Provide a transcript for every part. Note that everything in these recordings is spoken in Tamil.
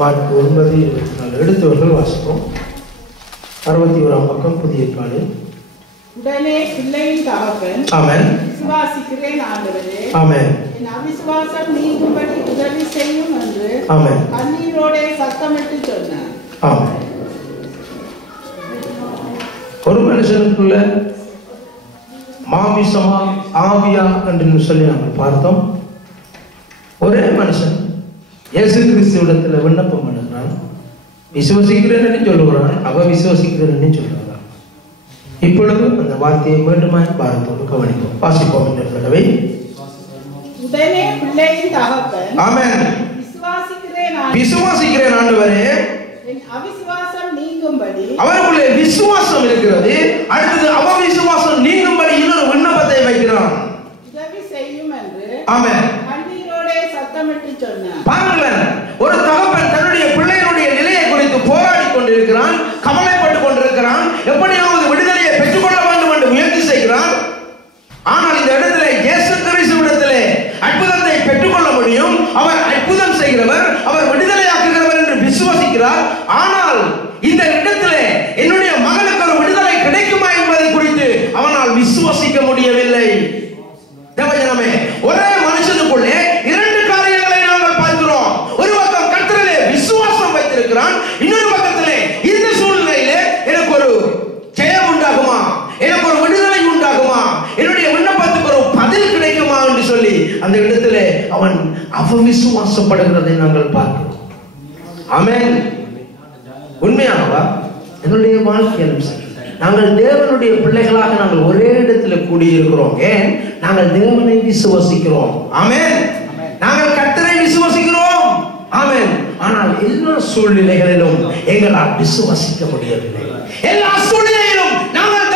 மார்க் 9:24 எடுத்தவர்கள் வாசிப்போம். 61ஆம் பக்கம் புதிய ஏற்பாடு. உடனே பிள்ளையின் தகப்பன் ஆமென் விசுவாசிக்கிறேன் ஆண்டவரே, ஆமென் என் அவிசுவாசம் நீங்கும்படி உதவி செய்யும் என்று ஆமென் கண்ணீரோட சத்தமிட்டு சொன்னார். ஆமென். ஒரு மனுஷனுக்குள்ள மாமிசமா ஆவியா என்று சொல்லி நாங்கள் பார்த்தோம். ஒரே மனுஷன் இயேசு கிறிஸ்துவிடத்தில் விண்ணப்பம் பண்ணுகிறான். விசுவசிக்கிறேன்னு சொல்லுகிறான், அவ விசுவசிக்கிறேன்னு சொல்லுகிறான். இப்பொழுது அந்த வார்த்தையை மீண்டுமாய் பாரத்தோடு கவனிப்போம். வாசிப்போம் என்ற தடவை. உடனே பிள்ளையின் தகப்பன் ஆமென் விசுவாசிக்கிறேன் ஆண்டவரே, என் அவிசுவாசம் நீங்கும்படி அவருக்குள்ளே விசுவாசம் இருக்கிறது. அடுத்தது அவ விசுவாசம் நீங்கும்படி இன்னொரு விண்ணப்பத்தை வைக்கிறான். உதவி செய்யும் என்று ஆமென் கண்ணீரோட சத்தமிட்டு சொன்னார். பாருங்களேன், ஒரு தகப்பன் தன்னுடைய பிள்ளைகளுடைய நிலையை குறித்து போராடி கொண்டிருக்கிறான், கவலைப்பட்டுக் கொண்டிருக்கிறான், எப்படியாவது விடுதலையை பெற்றுக்கொள்ள வேண்டும் என்று முயற்சி செய்கிறான். ஆனால் இந்த இடத்துல இயேசு கிறிஸ்துவிடத்திலே அற்புதத்தை பெற்றுக்கொள்ள முடியும். அவர் அற்புதம் செய்கிறவர், அவர் விடுதலையாக்குகிறவர் என்று விசுவாசிக்கிறார். ஆனால் இந்த இடத்திலே என்னுடைய மகனுக்கு ஒரு விடுதலை கிடைக்குமா என்பதை குறித்து அவனால் விசுவாசிக்க முடியவில்லை. தேவஜனமே, ஒரே மனுஷனுக்குள்ளே இரண்டு காரியங்களை நாங்கள் பார்க்கிறோம். ஒரு பக்கம் கர்த்தரிலே விசுவாசம் வைத்திருக்கிறான், இன்னொரு பக்கத்திலே இந்த சூழ்நிலையிலே எனக்கு ஒரு ஜெயம் உண்டாகுமா, எனக்கு ஒரு விடுதலை உண்டாகுமா, என்னுடைய விண்ணப்பத்துக்கு ஒரு பதில் கிடைக்குமா என்று சொல்லி அந்த இடத்திலே அவன் அவவிசுவாசப்படுகிறதை நாங்கள் பார்க்கிறோம். ஆமென். உண்மையானவா? என்னுடைய வாழ்க்கையிலும் சரி, நாங்கள் தேவனுடைய பிள்ளைகளாக நாங்கள் ஒரே இடத்துல கூடியிருக்கிறோம். ஏன்? நாங்கள் தேவனை விசுவாசிக்கிறோம். ஆமென். நாங்கள் கர்த்தரை விசுவாசிக்கிறோம். ஆமென். ஆனால் எல்லா சூழ்நிலைகளிலும் எங்களால் விசுவாசிக்க முடியவில்லை. எல்லா சூழ்நிலையிலும் நாங்கள்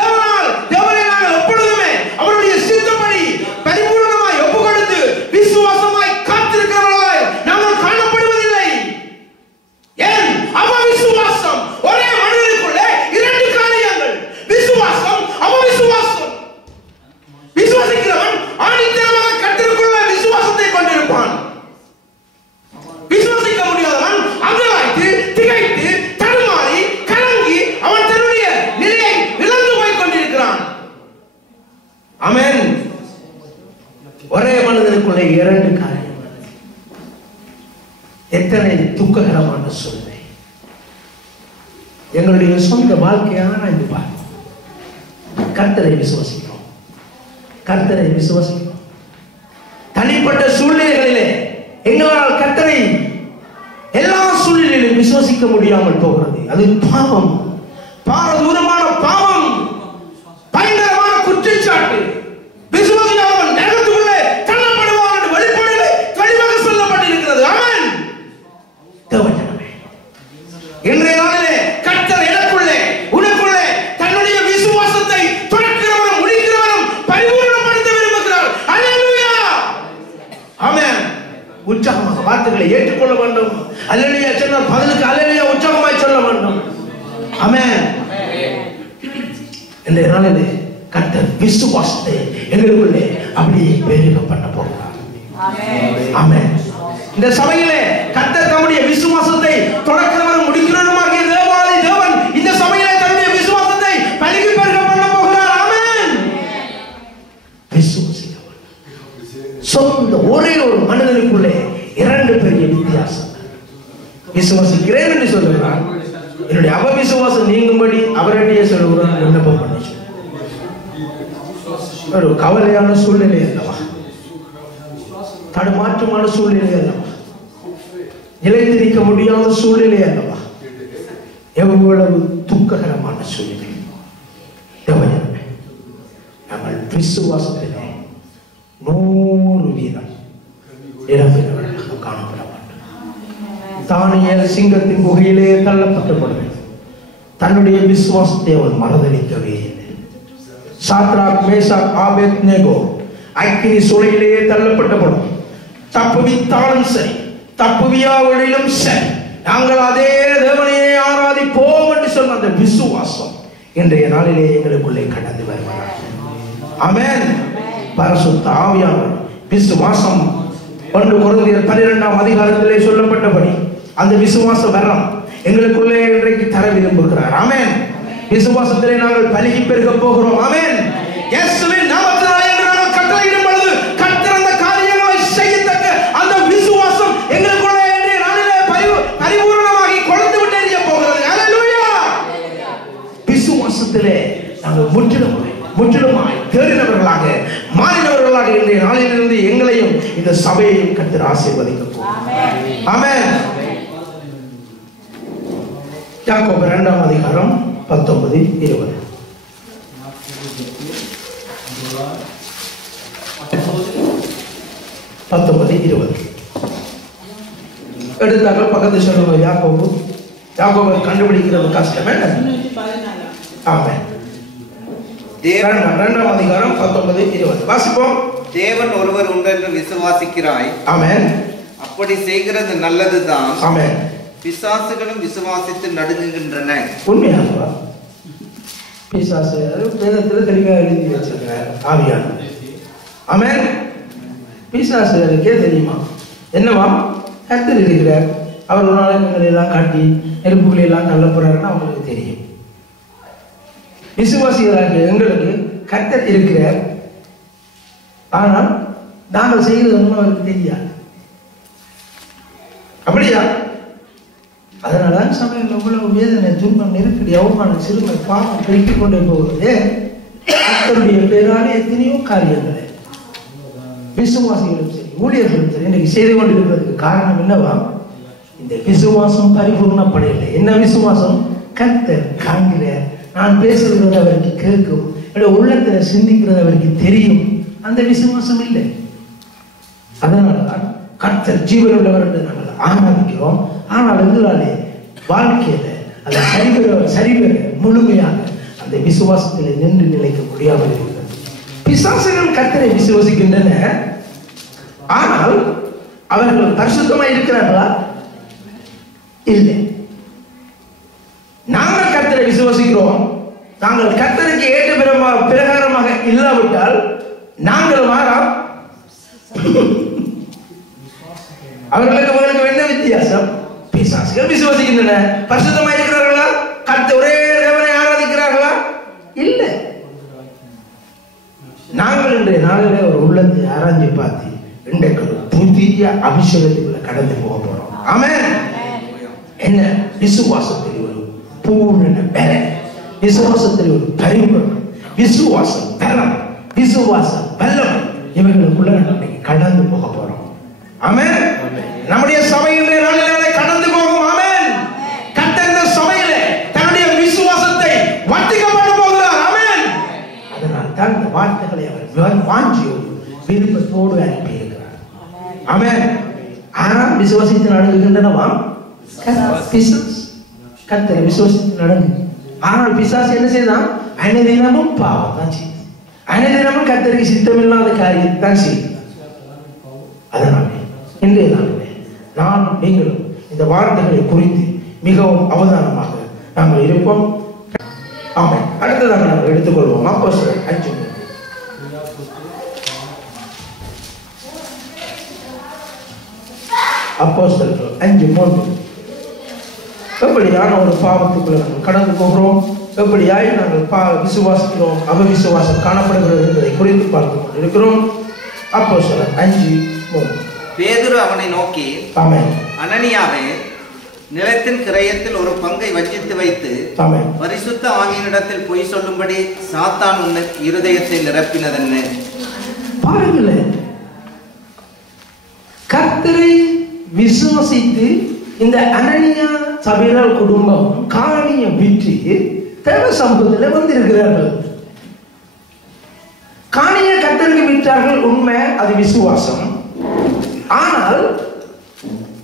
தேவனை நாங்கள் எப்பொழுதுமே அவருடைய சித்தப்படி பரிபூர்ணமாய் ஒப்புக் கொடுத்து விசுவாசமாய் காத்திருக்கிறவர்களாய் நாங்கள் காணப்படுவதில்லை. ஏன்? அவவிசுவாசம். ஒரே மனிதனுக்குள்ளே இரண்டு காரியங்கள், விசுவாசம், அவவிசுவாசம். விசுவாசிக்கிறவன் ஆணித்தரமாக கர்த்தருக்குள்ள விசுவாசத்தை கொண்டிருப்பான். விசுவாசிக்க முடியாதவன் அங்கலாய்த்து திகைத்து தடுமாறி கலங்கி அவன் தன்னுடைய நிலையை இழந்து போய் கொண்டிருக்கிறான். ஆமென். ஒரே மனிதனுக்குள்ளே இரண்டு காரியங்கள். எத்தனை துக்ககரமான சூழ்நிலை. எங்களுடைய சொந்த வாழ்க்கையான இந்த பார்ப்போம். கர்த்தரை விசுவாசிக்கிறோம், கர்த்தரை விசுவாசிக்கிறோம். தனிப்பட்ட சூழ்நிலைகளிலே எங்களால் கர்த்தரை எல்லா சூழ்நிலையிலும் விசுவாசிக்க முடியாமல் போகிறது. அது பாவம், பாரதூரமான பாவம், பயங்கரமான குற்றச்சாட்டு. விசுவாசியாதவன் நரகத்துக்குள்ளே தள்ளப்படுவான் என்று வெளிப்பாடுகளை தெளிவாக சொல்லப்பட்டிருக்கிறது. ஆமென். தேவஜனமே, இன்றைய நாளிலே கர்த்தர் எனக்குள்ளே உனக்குள்ளே தன்னுடைய விசுவாசத்தை தொடக்கிறவரும் முடிக்கிறவரும் பரிபூர்ணப்படுத்த விரும்புகிறார். அல்லேலூயா. ஆமென். உற்சாகமாக வார்த்தைகளை ஏற்றுக்கொள்ள வேண்டும். அல்லேலூயா சொன்னால் பதிலுக்கு அல்லேலூயா உற்சாகமாய் சொல்ல வேண்டும். ஆமென். இன்றைய நாளிலே கர்த்தர் விசுவாசத்தை எங்களுக்குள்ளே அப்படியே பெருக பண்ண போகிறார். ஆமென். இந்த சபையிலே கர்த்தர் தம்முடைய விசுவாசத்தை தொடக்கிறவரும் முடிக்கிறவருமாகிய தேவாதி தேவன் இந்த சபையிலே தன்னுடைய விசுவாசத்தை பலுகி பெருக பண்ண போகிறார். ஆமென். விசுவாசிக்கிறவர் சொந்த ஒரே ஒரு மனிதனுக்குள்ளே இரண்டு பெரிய வித்தியாசம். விசுவாசிக்கிறேன் என்று சொல்லுகிறான், என்னுடைய அவவிசுவாசம் நீங்கும்படி அவரிடையே சொல்லுகிறான். விண்ணப்பம் பண்ணி ஒரு கவலையான சூழ்நிலை அல்லவா, தடுமாற்றமான சூழ்நிலை அல்லவா, நிலைத்திருக்க முடியாத சூழ்நிலை அல்லவா, எவ்வளவு துக்ககரமான சூழ்நிலை. நாங்கள் விசுவாசத்திலே 100% நிரம்பினவர்களாக காணப்பட வேண்டும். தானியேல் சிங்கத்தின் குகையிலே தள்ளப்பட்டபொழுது தன்னுடைய விசுவாசத்தை அவன் மறதளிக்கவே இல்லை. சாத்ராக், மேசாக், ஆபேத்நேகோ அக்கினி சூளையிலேயே தள்ளப்பட்டபடும் தப்புவித்தாலும் சரி தப்புவியாவிலும் சரி நாங்கள் அதே தேவனையே ஆராதிப்போம் என்று சொன்ன அந்த விசுவாசம் இன்றைய நாளிலே எங்களுக்குள்ளே கடந்து வருவார். ஆமென். பரிசுத்த ஆவியானவர் விசுவாசம் 1 கொரிந்தியர் 12ஆம் அதிகாரத்திலே சொல்லப்பட்டபடி அந்த விசுவாச வரம் எங்களுக்குள்ளே இன்றைக்கு தர விரும்புகிறார். ஆமென். விசுவாசத்திலே நாங்கள் பலுகி பெருக போகிறோம். ஆமென். இயேசுவின் நாமத்தினாலே நாங்கள் கட்டளையிடும் பொழுது கர்த்தர் அந்த காரியங்களை செய்யத்தக்க அந்த விசுவாசம் எங்களுக்குள்ளே இன்றைய நாளிலே பரிபூரணமாகி கொழுந்து விட்டு எரிய போகிறது. ஹல்லேலூயா. விசுவாசத்திலே நாங்கள் முற்றிலுமாய் தேறினவர்களாக மாறினவர்களாக இன்றைய நாளிலிருந்து எங்களையும் இந்த சபையையும் கர்த்தர் ஆசீர்வதிக்க போகிறார். ஆமென். யாக்கோபு 2ஆம் அதிகாரம் 19-20. எடுத்தார்கள் பக்கத்து சொல்லுங்க. யாக்கோபு கண்டுபிடிக்கிறது கஷ்டம். ஆமென். 2ஆம் அதிகாரம் 19-20 வாசிப்போம். தேவன் ஒருவர் உண்டு என்று விசுவாசிக்கிறாய். ஆமென். அப்படி செய்கிறது நல்லதுதான். ஆமென். பிசாசுகளும் விசுவாசித்து நடுங்குகின்றன. உண்மையாகவா? பிசாசு வேதத்தில் தெளிவாக எழுதி வச்சிருக்கிறார் ஆவியானவர். ஆமென். பிசாசுகளுக்கே தெரியுமா என்னவா? கர்த்தர் இருக்கிறார், அவர் ஒரு நாளைக்கு எல்லாம் காட்டி நெருப்புகளை எல்லாம் தள்ள போறாருன்னு அவங்களுக்கு தெரியும். விசுவாசிகளாகிய எங்களுக்கு கர்த்தர் இருக்கிறார், ஆனால் நாங்கள் செய்கிறது ஒன்றும் அவருக்கு தெரியாது. அப்படியா? அதனாலதான் சமயம் எவ்வளவு வேதனை, துன்பம், நெருக்கடி, அவமானம், சிறுமை, பாவம் பெருக்கிக் கொண்டே போகிறது. கர்த்தருடைய பேராலே எத்தனையோ காரியங்களை விசுவாசிகளும் சரி ஊழியர்களும் சரி இன்னைக்கு செய்து கொண்டிருக்கிறதுக்கு காரணம் என்னவா? இந்த விசுவாசம் பரிபூர்ணப்படையில்லை. என்ன விசுவாசம்? கர்த்தர் காண்கிறார், நான் பேசுகிறது அவருக்கு கேட்கும், என்னுடைய உள்ளத்துல சிந்திக்கிறது அவருக்கு தெரியும். அந்த விசுவாசம் இல்லை. அதனாலதான் கர்த்தர் ஜீவனுள்ளவர் என்று நாங்கள் ஆராதிக்கிறோம். ஆனால் எங்களாலே வாழ்க்கையில அதை சரிவர முழுமையாக அந்த விசுவாசத்தில் நின்று நிலைக்க முடியாமல் இருக்கிறது. பிசாசுகள் கர்த்தரை விசுவாசிக்கின்றன, ஆனால் அவர்கள் பரிசுத்தமாக இருக்கிறார்களா? இல்லை. நாங்கள் கர்த்தரை விசுவாசிக்கிறோம், நாங்கள் கர்த்தருக்கு ஏற்ற பிரகாரமாக இல்லாவிட்டால் நாங்கள் மாறோம். அவர்களுக்கு என்ன வித்தியாசம்? பிசாசுகள் விசுவாசிக்கின்றன, பரிசுத்தமாக இருக்கிறார்களா? கர்த்தர் ஒரே தேவனை ஆராதிக்கிறார்களா? இல்லை. நாங்கள் இன்றைய நாளிலே ஒரு உள்ளத்தை ஆராய்ச்சி பார்த்து இன்றைக்கு புதிய அபிஷேகத்துக்குள்ள கடந்து போக போறோம். ஆமென். என்ன? விசுவாசத்தில் ஒரு பூரண பலம், விசுவாசத்தில் ஒரு பரிபூரணம், விசுவாசம் பலம், விசுவாசம் பலம் இவர்களுக்குள்ள இன்னைக்கு கடந்து போக போறோம். ஆமென். நம்முடைய சபையிலே நாளிலே கடந்து போகும். ஆமென். கர்த்தர் இந்த சபையிலே தன்னுடைய விசுவாசத்தை வர்த்திக்க பண்ண போகிறார். ஆமென். அதனால் தான் இந்த வார்த்தைகளை அவர் வாஞ்சியோடு விருப்பத்தோடு அனுப்பி இருக்கிறார். ஆமென். ஆனால் விசுவாசித்து நடந்துகின்றனவா? கர்த்தரை விசுவாசித்து நடந்து. ஆனால் பிசாசு என்ன செய்தான்? அனைதினமும் பாவம் தான் செய்யும். அனைதினமும் கர்த்தருக்கு சித்தமில்லாத காரியத்தை தான் செய்யும். அதனாலே இன்றைய நாளிலே நான் நீங்களும் இந்த வார்த்தைகளை குறித்து மிகவும் அவதானமாக நாங்கள் இருப்போம். ஆமென். அடுத்ததாக நாங்கள் எடுத்துக்கொள்வோம் அப்போஸ்தலர் 5. அப்போஸ்தலர் 5:3. எப்படியான ஒரு பாவத்துக்குள்ள நாங்கள் கடந்து போகிறோம், எப்படியாய் நாங்கள் விசுவாசிக்கிறோம், அவிசுவாசம் காணப்படுகிறது என்பதை குறித்து பார்த்து கொண்டிருக்கிறோம். அப்போஸ்தலர் 5:3. பேதுரு அவனை நோக்கி, ஆமென், அனனியாவே, நிலத்தின் கிரயத்தில் ஒரு பங்கை வஞ்சித்து வைத்து ஆமென், பரிசுத்த ஆவியினிடத்தில் பொய் சொல்லும்படி சாத்தான் உன் இருதயத்தை நிரப்பினதென்ன? பாருங்களேன், கர்த்தரை விசுவாசித்து இந்த அனனியா சபீரா குடும்பம் காணியை விற்று தேவ சமூகத்தில் வந்திருக்கிறார்கள். காணியை கர்த்தருக்கு விற்றார்கள், உண்மை, அது விசுவாசம். ஆனால்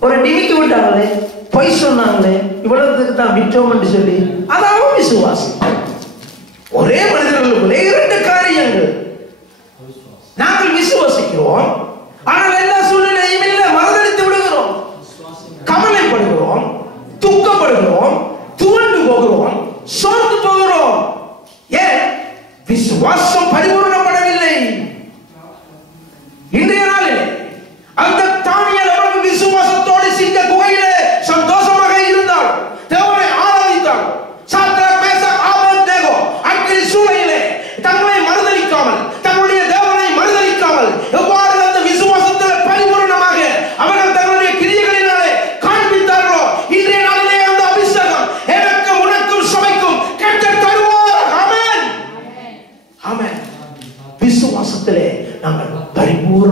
ஒரு டிமிக்கி விட்டாங்களே, பொய் சொன்னாங்களே, இவ்வளவுக்கு தான் விற்றோம் என்று சொல்லி, அதாவது விசுவாசம். ஒரே மனிதர்களுக்குள்ளே இரண்டு காரியங்கள். நாங்கள் விசுவாசிக்கிறோம், ஆனால் எல்லா சூழ்நிலையும் இல்லை, மறந்தடித்து விடுகிறோம், கவலைப்படுகிறோம், துக்கப்படுகிறோம், துவண்டு போகிறோம், சோர்ந்து போகிறோம். ஏன்? விசுவாசம் பரிபூர்ணப்படவில்லை. இன்றைய நாளில் அந்த தானியேல் அவர்கள் விசுவாசத்தோடு சிங்க குகையிலே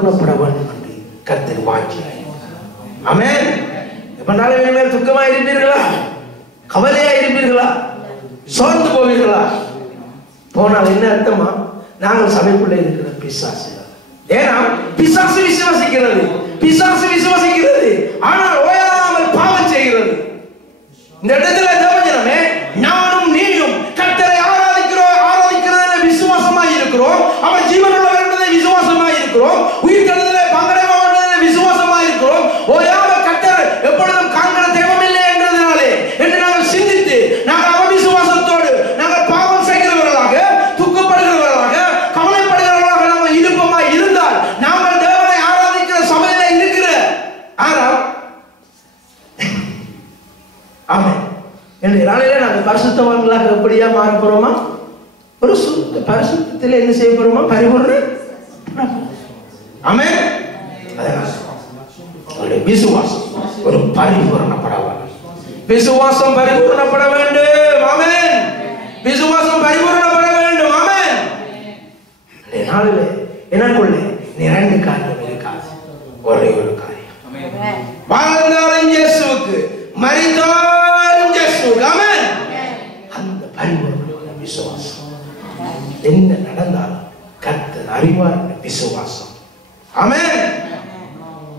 பரிபூர்ணப்பட வேண்டும் என்று கர்த்தர் வாஞ்சியாய். ஆமென். எப்பனாலும் இனிமேல் துக்கமா இருப்பீர்களா? கவலையா இருப்பீர்களா? சோர்ந்து போவீர்களா? போனால் என்ன அர்த்தமா? நாங்கள் சபைக்குள்ளே இருக்கிற பிசாசு. ஏன்னா பிசாசு விசுவாசிக்கிறது, பிசாசு விசுவாசிக்கிறது, ஆனால் ஓயாமல் பாவம் செய்கிறது. இந்த இடத்துல தேவஜனமே, நானும் நீயும் கர்த்தரை ஆராதிக்கிறோம், விசுவாசமாய் இருக்கிறோம். அவர் ஜீவனுள்ளவர் என்பதை விசுவாசமாய் இருக்கிறோம். உயிர்த்தெழுதலை பங்கடைவார் என்பதை விசுவாசமாய் இருக்கிறோம். ஓயாமல் கர்த்தர் எப்பொழுதும் காண்கிற தேவமில்லை என்றதினாலே என்று நாங்கள் சிந்தித்து நாங்கள் அவவிசுவாசத்தோடு நாங்கள் பாவம் செய்கிறவர்களாக, துக்கப்படுகிறவர்களாக, கவலைப்படுகிறவர்களாக நாங்கள் இருப்போமாய் இருந்தால் நாங்கள் தேவனை ஆராதிக்கிற சபையில இருக்கிற ஆமென் என்று நாளிலே நாங்கள் பரிசுத்தவான்களாக எப்படியா மாற போறோமா? ஒரு சுத்த பரிசுத்தத்தில் என்ன செய்ய போறோமா? பரிபூர்ண. ஆமென். அதனால விசுவாசம் ஒரு பரிபூரணப்பட வேண்டும். விசுவாசம் பரிபூரணப்பட வேண்டும். ஆமென். விசுவாசம் பரிபூரணப்பட வேண்டும். ஆமென். நாளிலே எனக்குள்ளே இரண்டு காரியம் இருக்காது, ஒரே ஒரு காரியம். வாழ்ந்தாலும் இயேசுவுக்கு, மரித்தாலும் இயேசுவுக்கு. ஆமென். அந்த பரிபூரணமான விசுவாசம் என்ன நடந்தாலும் கர்த்தர் அறிவார் என்ற விசுவாசம். ஆமென்.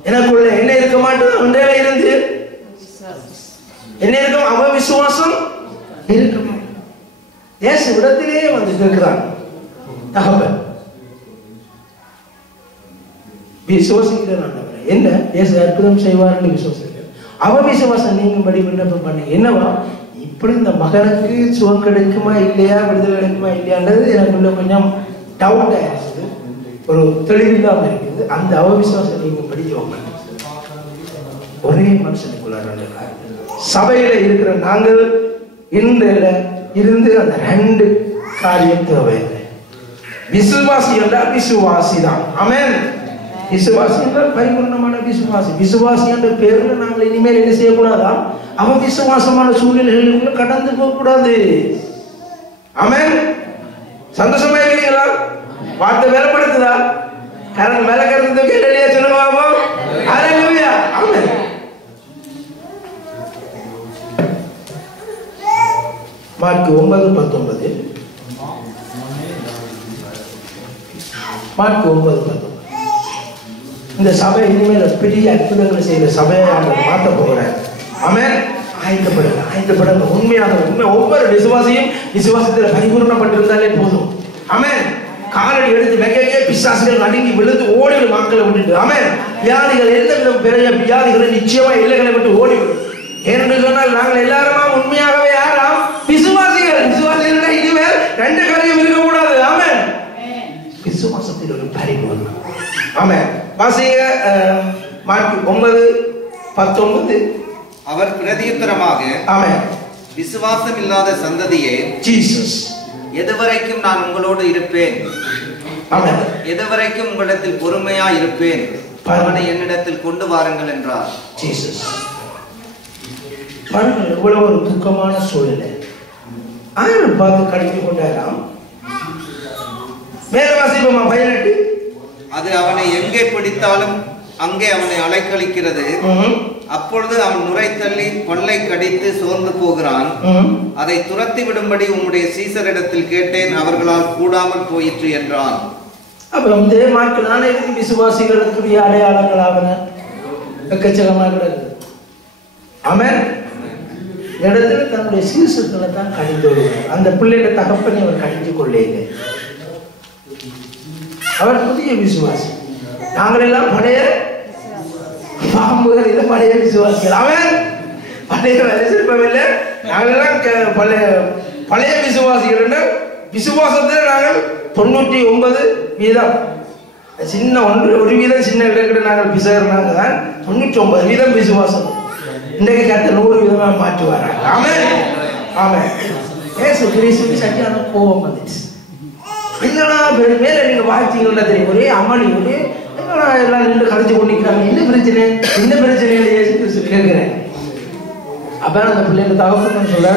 எனக்குள்ள என்ன இருக்க மாட்டோம்? ஒன்றையில இருந்து என்ன இருக்கும்? அவ விசுவாசம் இருக்க மாட்டோம். இயேசு இடத்திலே வந்து கேட்கிறான், தகப்பன் விசுவாசிக்கிறேன் என்ன? இயேசு அற்புதம் செய்வார் என்று விசுவாசிக்கிறேன். அவ விசுவாசம் நீங்கும்படி விண்ணப்பம் பண்ணி என்னவா? இப்படி இந்த மகனுக்கு சுகம் கிடைக்குமா இல்லையா, விடுதலை கிடைக்குமா இல்லையான்றது எனக்குள்ள கொஞ்சம் டவுட் ஆயிடுச்சு, ஒரு தெளிவில்லாம இருக்குது. அந்த அவவிசுவாசம் நீங்கும்படி ஜெபம் பண்ணி ஒரே மனுஷனுக்குள்ள சபையில இருக்கிற நாங்கள் இந்த இருந்து அந்த ரெண்டு காரியம் தேவையில்லை. விசுவாசி என்றால் விசுவாசி தான். ஆமென். விசுவாசி என்றால் பரிபூர்ணமான விசுவாசி. விசுவாசி என்ற பேர்ல நாங்கள் இனிமேல் என்ன செய்யக்கூடாதா? அவ விசுவாசமான சூழ்நிலைகளுக்குள்ள கடந்து போக கூடாது. ஆமென். சந்தோஷமா இருக்கீங்களா? வார்த்தை வேலைப்படுத்துதா? கரண்ட் மேல கருத்து கேட்டலையா? சொல்லுவாமோ. ஹல்லேலூயா. ஆமென். மார்க் 9:19. மார்க் 9:19. இந்த சபை இனிமேல் பெரிய அற்புதங்களை செய்த சபையை அவர் மாற்ற போகிறார். ஆமென். ஆயத்தப்படுங்க. உண்மையாக உண்மை ஒவ்வொரு விசுவாசியும் விசுவாசத்தில் பரிபூர்ணப்பட்டிருந்தாலே போதும். ஆமென். காலடி எடுத்து வைக்க பிசாசுகள் நடுங்கி விழுந்து ஓடிவிடும் மக்களை விட்டுட்டு. ஆமென். வியாதிகள் எந்த விதம் பெரிய வியாதிகளை நிச்சயமா எல்லைகளை விட்டு ஓடிவிடும். ஏனென்று சொன்னால் நாங்கள் எல்லாருமா உண்மையாகவே யாராம்? விசுவாசிகள். விசுவாசிகள் இனிமேல் ரெண்டு காரியம் இருக்கக்கூடாது. ஆமென். விசுவாசத்தில் ஒரு பரிபூர்ணம். ஆமென். வாசிங்க மார்க் 9:19. அவர் பிரதியுத்தரமாக, ஆமென், விசுவாசம் இல்லாத சந்ததியே, ஜீசஸ், எதுவரைக்கும் நான் உங்களோடு இருப்பேன்? ஆமென். எதுவரைக்கும் உங்களிடத்தில் பொறுமையா இருப்பேன்? அவனை என்னிடத்தில் கொண்டு வாருங்கள் என்றார். ஜீசஸ். பாருங்கள் எவ்வளவு ஒரு துக்கமான சூழ்நிலை. ஆண்டவர் பார்த்து கடிந்து கொண்டாராம். மேல வாசிப்போமா 18. அது அவனை எங்கே பிடித்தாலும் அங்கே அவனை அலைக்கழிக்கிறது. அப்பொழுது அவன் நுரை தள்ளி பல்லை கடித்து சோர்ந்து போகிறான். அதை துரத்தி விடும்படி உம்முடைய சீசரிடத்தில் கேட்டேன், அவர்களால் கூடாமல் போயிற்று என்றான். அப்ப வந்து மார்க்கு நானே விசுவாசிகளுக்குரிய அடையாளங்களாக எக்கச்சக்கமாக கிடக்குது. ஆமென். இடத்துல தன்னுடைய சீசர்களை தான் கடிந்து விடுவார். அந்த பிள்ளையோட தகப்பனை அவர் கடிந்து கொள்ளே இல்லை. அவர் புதிய விசுவாசி. நாங்கள் எல்லாம் பழைய பாம்புகள், இல்லை பழைய விசுவாசிகள். அவன் பழைய சிற்பமில்லை. நாங்கள் எல்லாம் பழைய விசுவாசிகள். விசுவாசத்தில் நாங்கள் 99% சின்ன ஒரு வீதம் சின்ன இடத்துல நாங்கள் பிசைறாங்க தான். 99% விசுவாசம். இன்றைக்கு கத்த 100% மாற்றி வராங்க. ஆமென். ஆமென். ஏசு கிறிஸ்துவுக்கு சரியான கோபம் வந்துச்சு. என்னடா மேல நீங்க வாழ்த்தீங்கன்னா தெரியும், ஒரே அமளி, ஒரே என்னடா எல்லாம் நின்று கலைச்சு கொண்டிருக்கிறாங்க, என்ன பிரச்சனை, என்ன பிரச்சனை ஏசு கிறிஸ்து கேட்கிறேன். அப்ப அந்த பிள்ளைங்க தகப்பன்னு சொல்ல,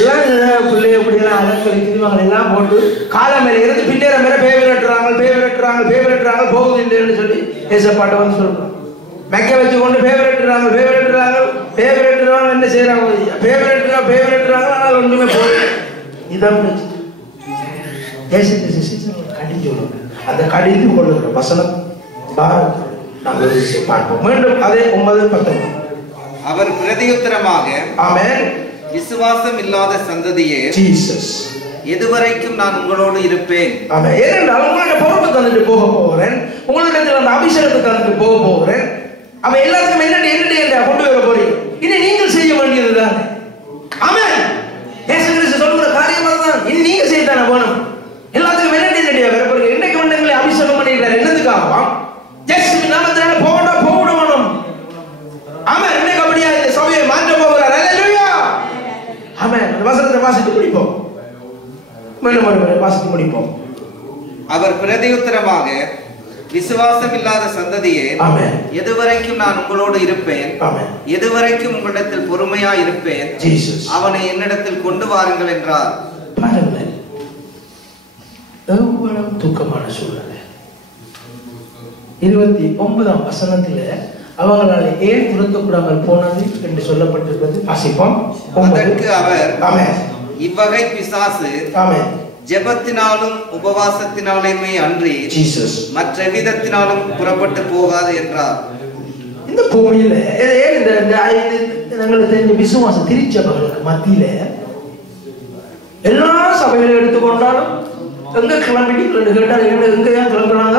எல்லாம் பிள்ளைய இப்படியெல்லாம் அலங்கரிக்குது எல்லாம் போட்டு காலம் மேல இருந்து பின்னேற மேல பேவரட்டுறாங்க போகுதுன்னு சொல்லி ஏசப்பாட்ட வந்து சொல்றோம். மெக்க வச்சு கொண்டு பேவரட்டுறாங்க என்ன செய்யறாங்க? பேவரட்டுறாங்க ஆனால் ஒன்றுமே போகுது. இதான் பிரச்சனை. கடிஞ்சு அந்த கடிந்து கொள்ளுகிற வசனம் நாங்கள் பார்ப்போம். மீண்டும் அதே 9:19. அவர் பிரதியுத்தரமாக, ஆமென், விசுவாசம் இல்லாத சந்ததியே, ஜீசஸ், எதுவரைக்கும் நான் உங்களோடு இருப்பேன். ஆமென். ஏனென்றால் உங்களுக்கு பொறுப்பு தந்துட்டு போக போகிறேன், உங்களுக்கு அந்த அபிஷேகத்தை தந்துட்டு போக போகிறேன். அவன் எல்லாத்துக்கும் என்ன கொண்டு வர போறீங்க? இனி நீங்கள் செய்ய வேண்டியதுதான். ஆமென். இயேசு கிறிஸ்து சொல்லுகிற காரியம் அதுதான். இனி நீங்க செய்யத்தானே வேணும். எல்லாத்துக்கும் என்ன வர போறீங்க? இன்னைக்கு வந்தவங்களை அபிஷேகம் பண்ணிக்கிறார். என்னதுக்காகவாம்? ஜெயசுவின் நாமத்தினால போகணும். ஆமென். இன்னைக்கு அப்படியா இந்த சபையை மாற்ற போகிறார். அல்லேலூயா. ஆமென். அந்த வசனத்தை வாசித்து முடிப்போம். மீண்டும் வாசித்து முடிப்போம். அவர் பிரதியுத்தரமாக, விசுவாசம் இல்லாத சந்ததியே, ஆமென், எதுவரைக்கும் நான் உங்களோடு இருப்பேன். ஆமென். எதுவரைக்கும் உங்களிடத்தில் பொறுமையா இருப்பேன். ஜீசஸ், அவனை என்னிடத்தில் கொண்டு வாருங்கள் என்றார். பாருங்கள், எவ்வளவு துக்கமான சூழ்நிலை. 29ஆம் வசனத்தில் அவங்களால ஏன் துரத்தக்கூடாமல் போனது என்று சொல்லப்பட்டிருக்கிறது. வாசிப்போம். அதற்கு அவர், ஆமென், இவ்வகை பிசாசு ஆமென், ஜெபத்தினாலும் உபவாசத்தினாலுமே அன்றி ஜீசஸ் மற்ற விதத்தினாலும் புறப்பட்டு போகாது என்றார். இந்த பூமியில நாங்களுக்கு தெரிஞ்ச விசுவாச திருச்சபைகளுக்கு மத்தியில எல்லா சபைகளையும் எடுத்துக்கொண்டாலும் எங்க கிளம்பிட்டு கேட்டால் எங்க ஏன் கிளம்புறாங்க?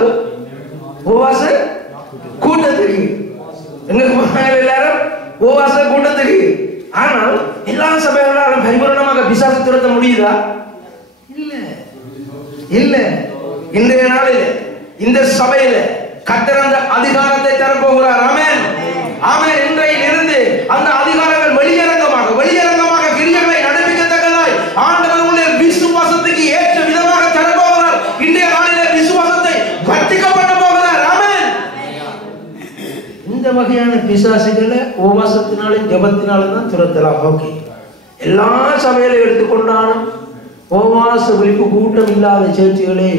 உபவாச கூட்டத்துக்கு. எங்க போறாங்க? எல்லாரும் உபவாச கூட்டத்துக்கு. ஆனால் எல்லா சபைகளாலும் பரிபூர்ணமாக பிசாசு துரத்த முடியுதா? இல்ல. இன்றைய நாளில் இந்த சபையில கர்த்தர் அந்த அதிகாரத்தை தரப்போகிறார். ஆமென், ஆமென். இன்றையிலிருந்து அந்த அதிகாரங்கள் வெளியரங்கமாக கிரியைகளை நடப்பிக்கத்தக்கதாய் ஆண்டவர் உங்களுடைய விசுவாசத்துக்கு ஏற்ற விதமாக தரப்போகிறார். இன்றைய நாளிலே விசுவாசத்தை வர்த்திக்கப்பட போகிறார். ஆமென். இந்த வகையான பிசாசுகளை உபவாசத்தினாலும் ஜெபத்தினாலும் தான் துரத்தலாம். ஓகே, எல்லா சபையிலும் எடுத்துக்கொண்டாலும் உபவாச விழிப்பு கூட்டம் இல்லாத சேர்ச்சிகளே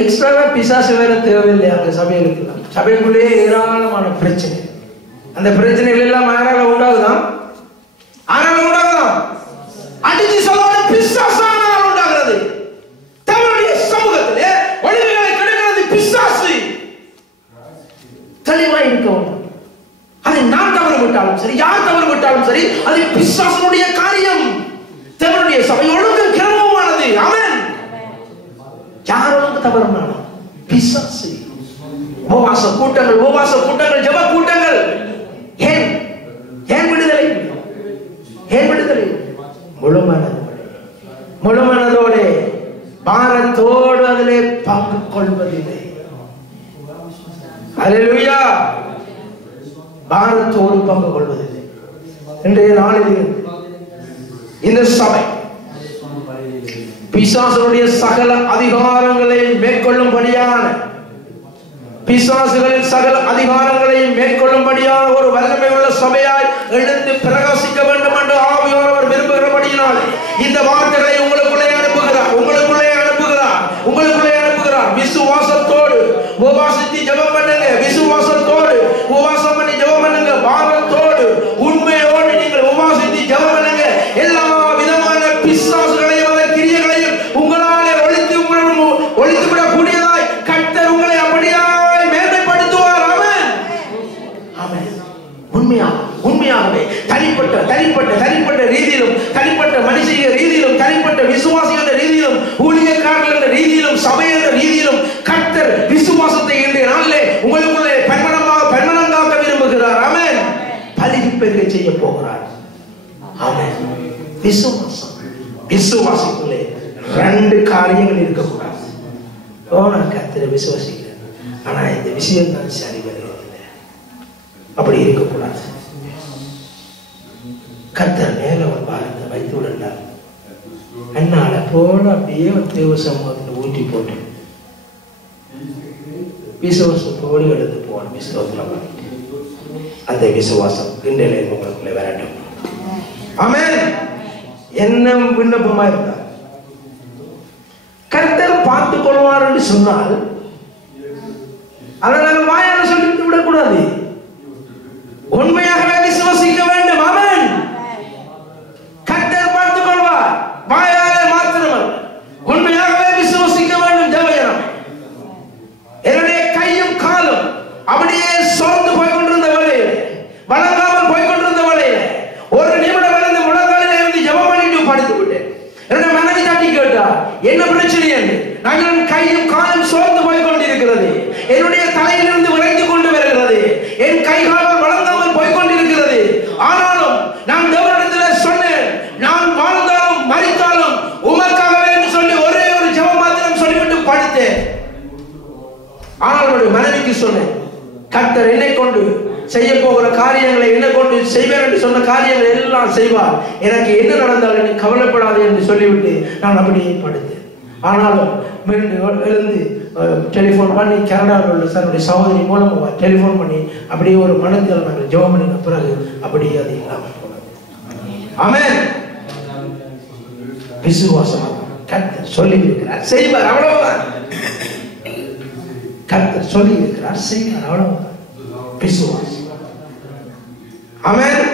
எக்ஸ்ட்ராவா பிசாசு வேற தேவையில்லை. அங்க சபைகளுக்கு சபைக்குள்ளே ஏராளமான பிரச்சனை. அந்த பிரச்சனைகள் எல்லாம் ஆறால உண்டாகுதான். அடிச்சு சொல்ல பிசாசானால் உண்டாகிறது. தவறுடைய சமூகத்திலே ஒளிவுகளை கெடுக்கிறது பிசாசு. தெளிவாய் இருக்கவும், அது நான் தவறு விட்டாலும் சரி, யார் தவறு விட்டாலும் சரி, அது பிசாசுடைய காரியம். தேவனுடைய சபை ஒழுங்கும் கிரமமானது. ஆமென். யாரோடு தவறுனாலும் பிசாசு. உபவாச கூட்டங்கள், ஜெப கூட்டங்கள். ஏன் விடுதலை? முழு மனதோடு பாரத்தோடு அதிலே பங்கு கொள்வதில்லை. அல்லேலூயா. பாரத்தோடு பங்கு கொள்வதில்லை. இன்றைய நாளில் இந்த சபை பிசாசுடைய சகல அதிகாரங்களை மேற்கொள்ளும்படியான ஒரு வல்லமை உள்ள சபையாய் எழுந்து பிரகாசிக்க வேண்டும் என்று ஆவியானவர் விரும்புகிறபடியினால் இந்த வார்த்தைகளை உங்களுக்குள்ளே அனுப்புகிறார். விசுவாசத்தோடு உபவாசித்து ஜெபம் பண்ணுங்க. விசுவாசத்தோடு உபவாசம் பண்ணி ஜெபம் பண்ணுங்க. பாரத்தோடு உண்மையோடு நீங்கள் உபவாசித்து ஜெபம் பண்ணுங்க. எல்லா விதமான பிசாசுகளையும் கிரியைகளையும் உங்களாலே ஒழித்து விடக்கூடியதாய் கர்த்தர் உங்களை அப்படியாய் மேன்மைப்படுத்துவார். ஆமென், ஆமென். உண்மையாகவே தனிப்பட்ட ரீதியிலும், தனிப்பட்ட மனுஷிய ரீதியிலும், தனிப்பட்ட விசுவாசியான ரீதியிலும், ஊழியக்காரர்கள் என்ற ரீதியிலும், சபை என்ற ரீதியிலும் கர்த்தர் விசுவாசத்தை இன்றைய நாளிலே உங்களுக்குள்ளே பெண்மனங்காக்க விரும்புகிறார். ஆமென். பலிக்கு பெருக செய்ய போகிறார். ஆமென். விசுவாசத்துக்குள்ளே 2 காரியங்கள் இருக்கக்கூடாது. நான் கர்த்தரை விசுவாசிக்கிறேன், ஆனா இந்த விஷயம் தான் சரி வருவதில்லை. அப்படி இருக்கக்கூடாது. கர்த்தர் மேல ஒரு பாரத்தை வைத்து விடலாம். என்னால போல அப்படியே தேவ சமூகத்தில் ஊற்றி போட்டு விசுவாசத்தோடு எடுத்து போகணும். விசுவாசம் அந்த விசுவாசம் இன்றைய உங்களுக்குள்ளே வரட்டும். ஆமென். என்ன விண்ணப்பமா இருந்தார் கர்த்தர் பார்த்துக் கொள்வார் என்று சொன்னால் அதை நாங்கள் வாயால சொல்லிட்டு விடக்கூடாது. உண்மையாகவே விசுவாசிக்க வேண்டும். ஆமென். கர்த்தர் பார்த்துக் கொள்வார். வாயால மாத்திரம் உண்மையாகவே விசுவாசிக்க வேண்டும். தேவஜனம், என்னுடைய கையும் காலும் அப்படியே சோர்ந்து போய் கொண்டிருந்த வேளையில், வழங்காமல் போய் கொண்டிருந்த வேளையில் ஒரு நிமிடம் இருந்து முழங்காலில் இருந்து ஜெபம் பண்ணிட்டு படுத்து விட்டேன். என்னுடைய மனைவி தட்டி கேட்டா என்ன பிரச்சனை என்று. நாங்கள் கையும் காலும் சோர்ந்து போய் கொண்டிருக்கிறது. என்னுடைய தலையிலிருந்து விரைந்து கொண்டு வருகிறது. என் கை காலம் வழங்காமல் போய் கொண்டிருக்கிறது. ஆனாலும் நான் தேவனிடத்தில் சொன்னேன், நான் வாழ்ந்தாலும் மரித்தாலும் உமக்காகவே என்று சொல்லி ஒரே ஒரு ஜெபம் மாத்திரம் சொல்லிவிட்டு படுத்தேன். ஆனால் என்னுடைய மனைவிக்கு சொன்னேன், கர்த்தர் என்னை கொண்டு செய்ய போகிற காரியங்களை என்ன கொண்டு செய்வேன் என்று சொன்ன காரியங்களை எல்லாம் செய்வார். எனக்கு என்ன நடந்தாலும் எனக்கு கவலைப்படாது என்று சொல்லிவிட்டு நான் அப்படியே படுத்தேன். ஆனாலும் மீண்டும் எழுந்து டெலிஃபோன் பண்ணி கனடாவில் உள்ள தன்னுடைய சகோதரி மூலமாக டெலிஃபோன் பண்ணி அப்படியே ஒரு மனதில் நாங்கள் ஜெபம் பண்ணின பிறகு அப்படியே அது இல்லாமல் போனது. ஆமென். விசுவாசம் கர்த்தர் சொல்லி இருக்கிறார், செய்வார். அவ்வளவுதான். கர்த்தர் சொல்லி இருக்கிறார், செய்வார். அவ்வளவுதான் விசுவாசம். ஆமென்.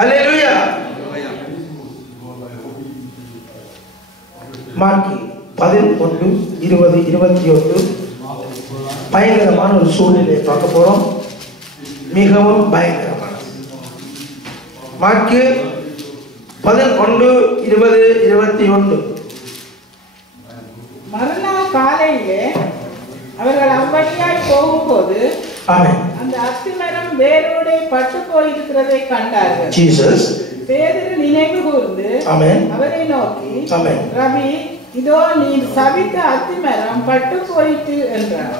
அல்லேலூயா. மார்க் 11:20-21 பயங்கரமான ஒரு சூழ்நிலையை பார்க்க போறோம். மிகவும் பயங்கரமான மார்க் 11:20-21. மறுநாள் காலையிலே அவர்கள் அவ்வழியாய் போகும்போது அந்த அத்திமரம் வேரோடு பட்டு போயிருக்கிறதை கண்டார்கள். ஜீசஸ் பேதுரு நினைவு கூர்ந்து அவரை நோக்கி, ரபி, இதோ நீ சபித்த அத்திமரம் பட்டு போயிட்டு என்றார்.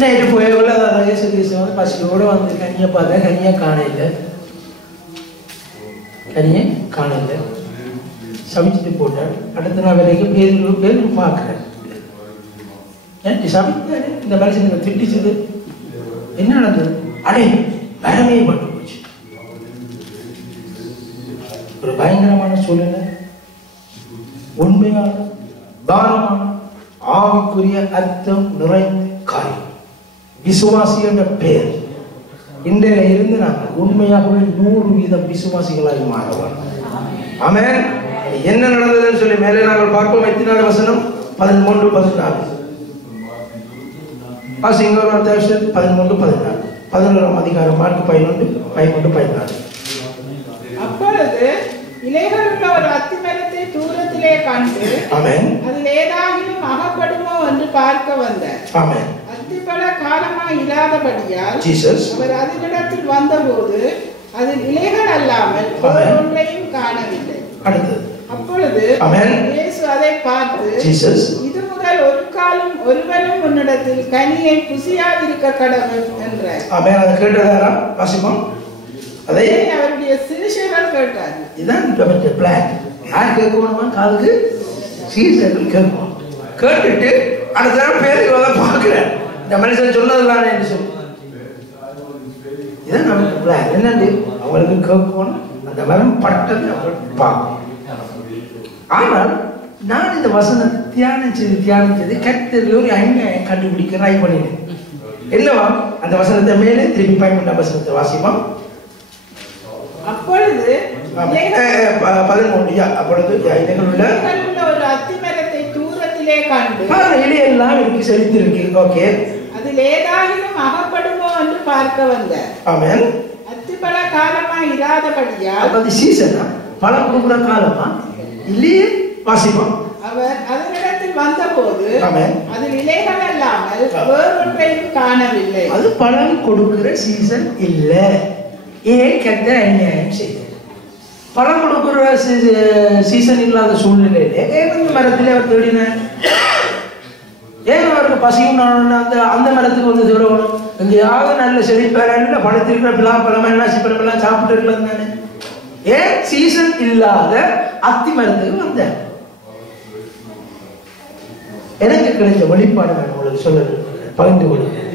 நைட்டு போயவள இயேசு கிறிஸ்து வந்து பசியோடு வந்து கனியை பார்த்தா கனியை காணல சமைச்சிட்டு போட்டார். அடுத்த நாள் வரைக்கும் பேரு பார்க்கிறேன். சமைத்தாரு. இந்த மனுஷன் திட்டிச்சது என்ன நடந்தது? அடே வரமே பட்டு போச்சு. ஒரு பயங்கரமான சூழ்நிலை, உண்மையான பாரமான ஆவிக்குரிய அர்த்தம் நிறைந்த காரியம். விசுவாசி என்ற பெயர் இன்றைய இருந்து நாங்கள் உண்மையாகவே 100% விசுவாசிகளாக மாறுவோம். ஆமென். என்ன நடந்ததுன்னு சொல்லி மேலே நாங்கள் பார்ப்போம். எத்தனாவது வசனம்? 13-14. 13-14 11ஆம் அதிகாரம் மார்க் 11-14. அப்பொழுது இலைகளுள்ள ஒரு அத்திமரத்தை தூரத்திலே கண்டு அதில் ஏதாகிலும் அகப்படுமோ என்று பார்க்க வந்தார். அத்திப்பழ காலமாய் இல்லாதபடியால் அவர் அதனிடத்தில் வந்தபோது அதில் இலைகள் அல்லாமல் ஒன்றையும் காணவில்லை. அப்பொழுது இயேசு அதை பார்த்து, இது முதல் ஒரு காலம் ஒருவனும் உன்னிடத்தில் கனியை புசியாதிருக்க கடவுள் என்றார். அதை அவருடைய சீஷர்கள் கேட்டார்கள். இதான் பிளான். யார் கேட்கணுமா? காதுக்கு சீஷர்கள் கேட்கணும். கேட்டுட்டு அடுத்த பேருக்கு வந்து பார்க்கிறேன், இந்த மனுஷன் சொன்னதுதானே என்று சொல்லி. இதான் நமக்கு பிளான். என்னண்டு அவங்களுக்கு கேட்கணும், அந்த மரம் பட்டது அவங்களுக்கு பார்க்கணும். ஆனால் நான் இந்த வசனத்தை தியானிச்சது கர்த்தரில் ஒரு அநியாயம் கண்டுபிடிக்க ட்ரை பண்ணினேன். என்னவா? அந்த வசனத்தை மேலே திருப்பி 13ஆம் வசனத்தை வாசிப்போம். அப்பொழுது 13 அப்பொழுது ஒரு அத்திமரத்தை தூரத்திலே கண்டு இலையெல்லாம் இருக்கு, செழித்திருக்கு. ஓகே, அதில் ஏதாகிலும் அகப்படுமோ என்று பார்க்க வந்தார். ஆமென். அத்திப்பழ காலமா இராதபடியால் அது சீசனா பழம் கொடுக்குற காலமா இல்லையே? வாசிப்போம். அவர் அதனிடத்தில் வந்தபோது அதில் இலைகள் அல்லாமல் வேறொன்றையும் காணவில்லை. அது பழம் கொடுக்கிற சீசன் இல்லை. ஏன் கர்த்தர் அநியாயம் செய்தார்? பழம் கொடுக்கிற சீசன் இல்லாத சூழ்நிலையில ஏன் இந்த மரத்திலே அவர் தேடினார்? ஏன் அவருக்கு பசியும் அந்த மரத்துக்கு வந்து தேடணும்? எங்கேயாவது நல்ல செழிப்பான பழத்திருக்கிற பிளாப்பழம் என்னாசி பழம் எல்லாம் சாப்பிட்டு இருக்கலாம் தானே. ஏன் சீசன் இல்லாத அத்தி மரத்துக்கு வந்தார்? எனக்கு கிடைச்ச வெளிப்பாடு நான் உங்களுக்கு சொல்ல பகிர்ந்து கொள்கிறேன்.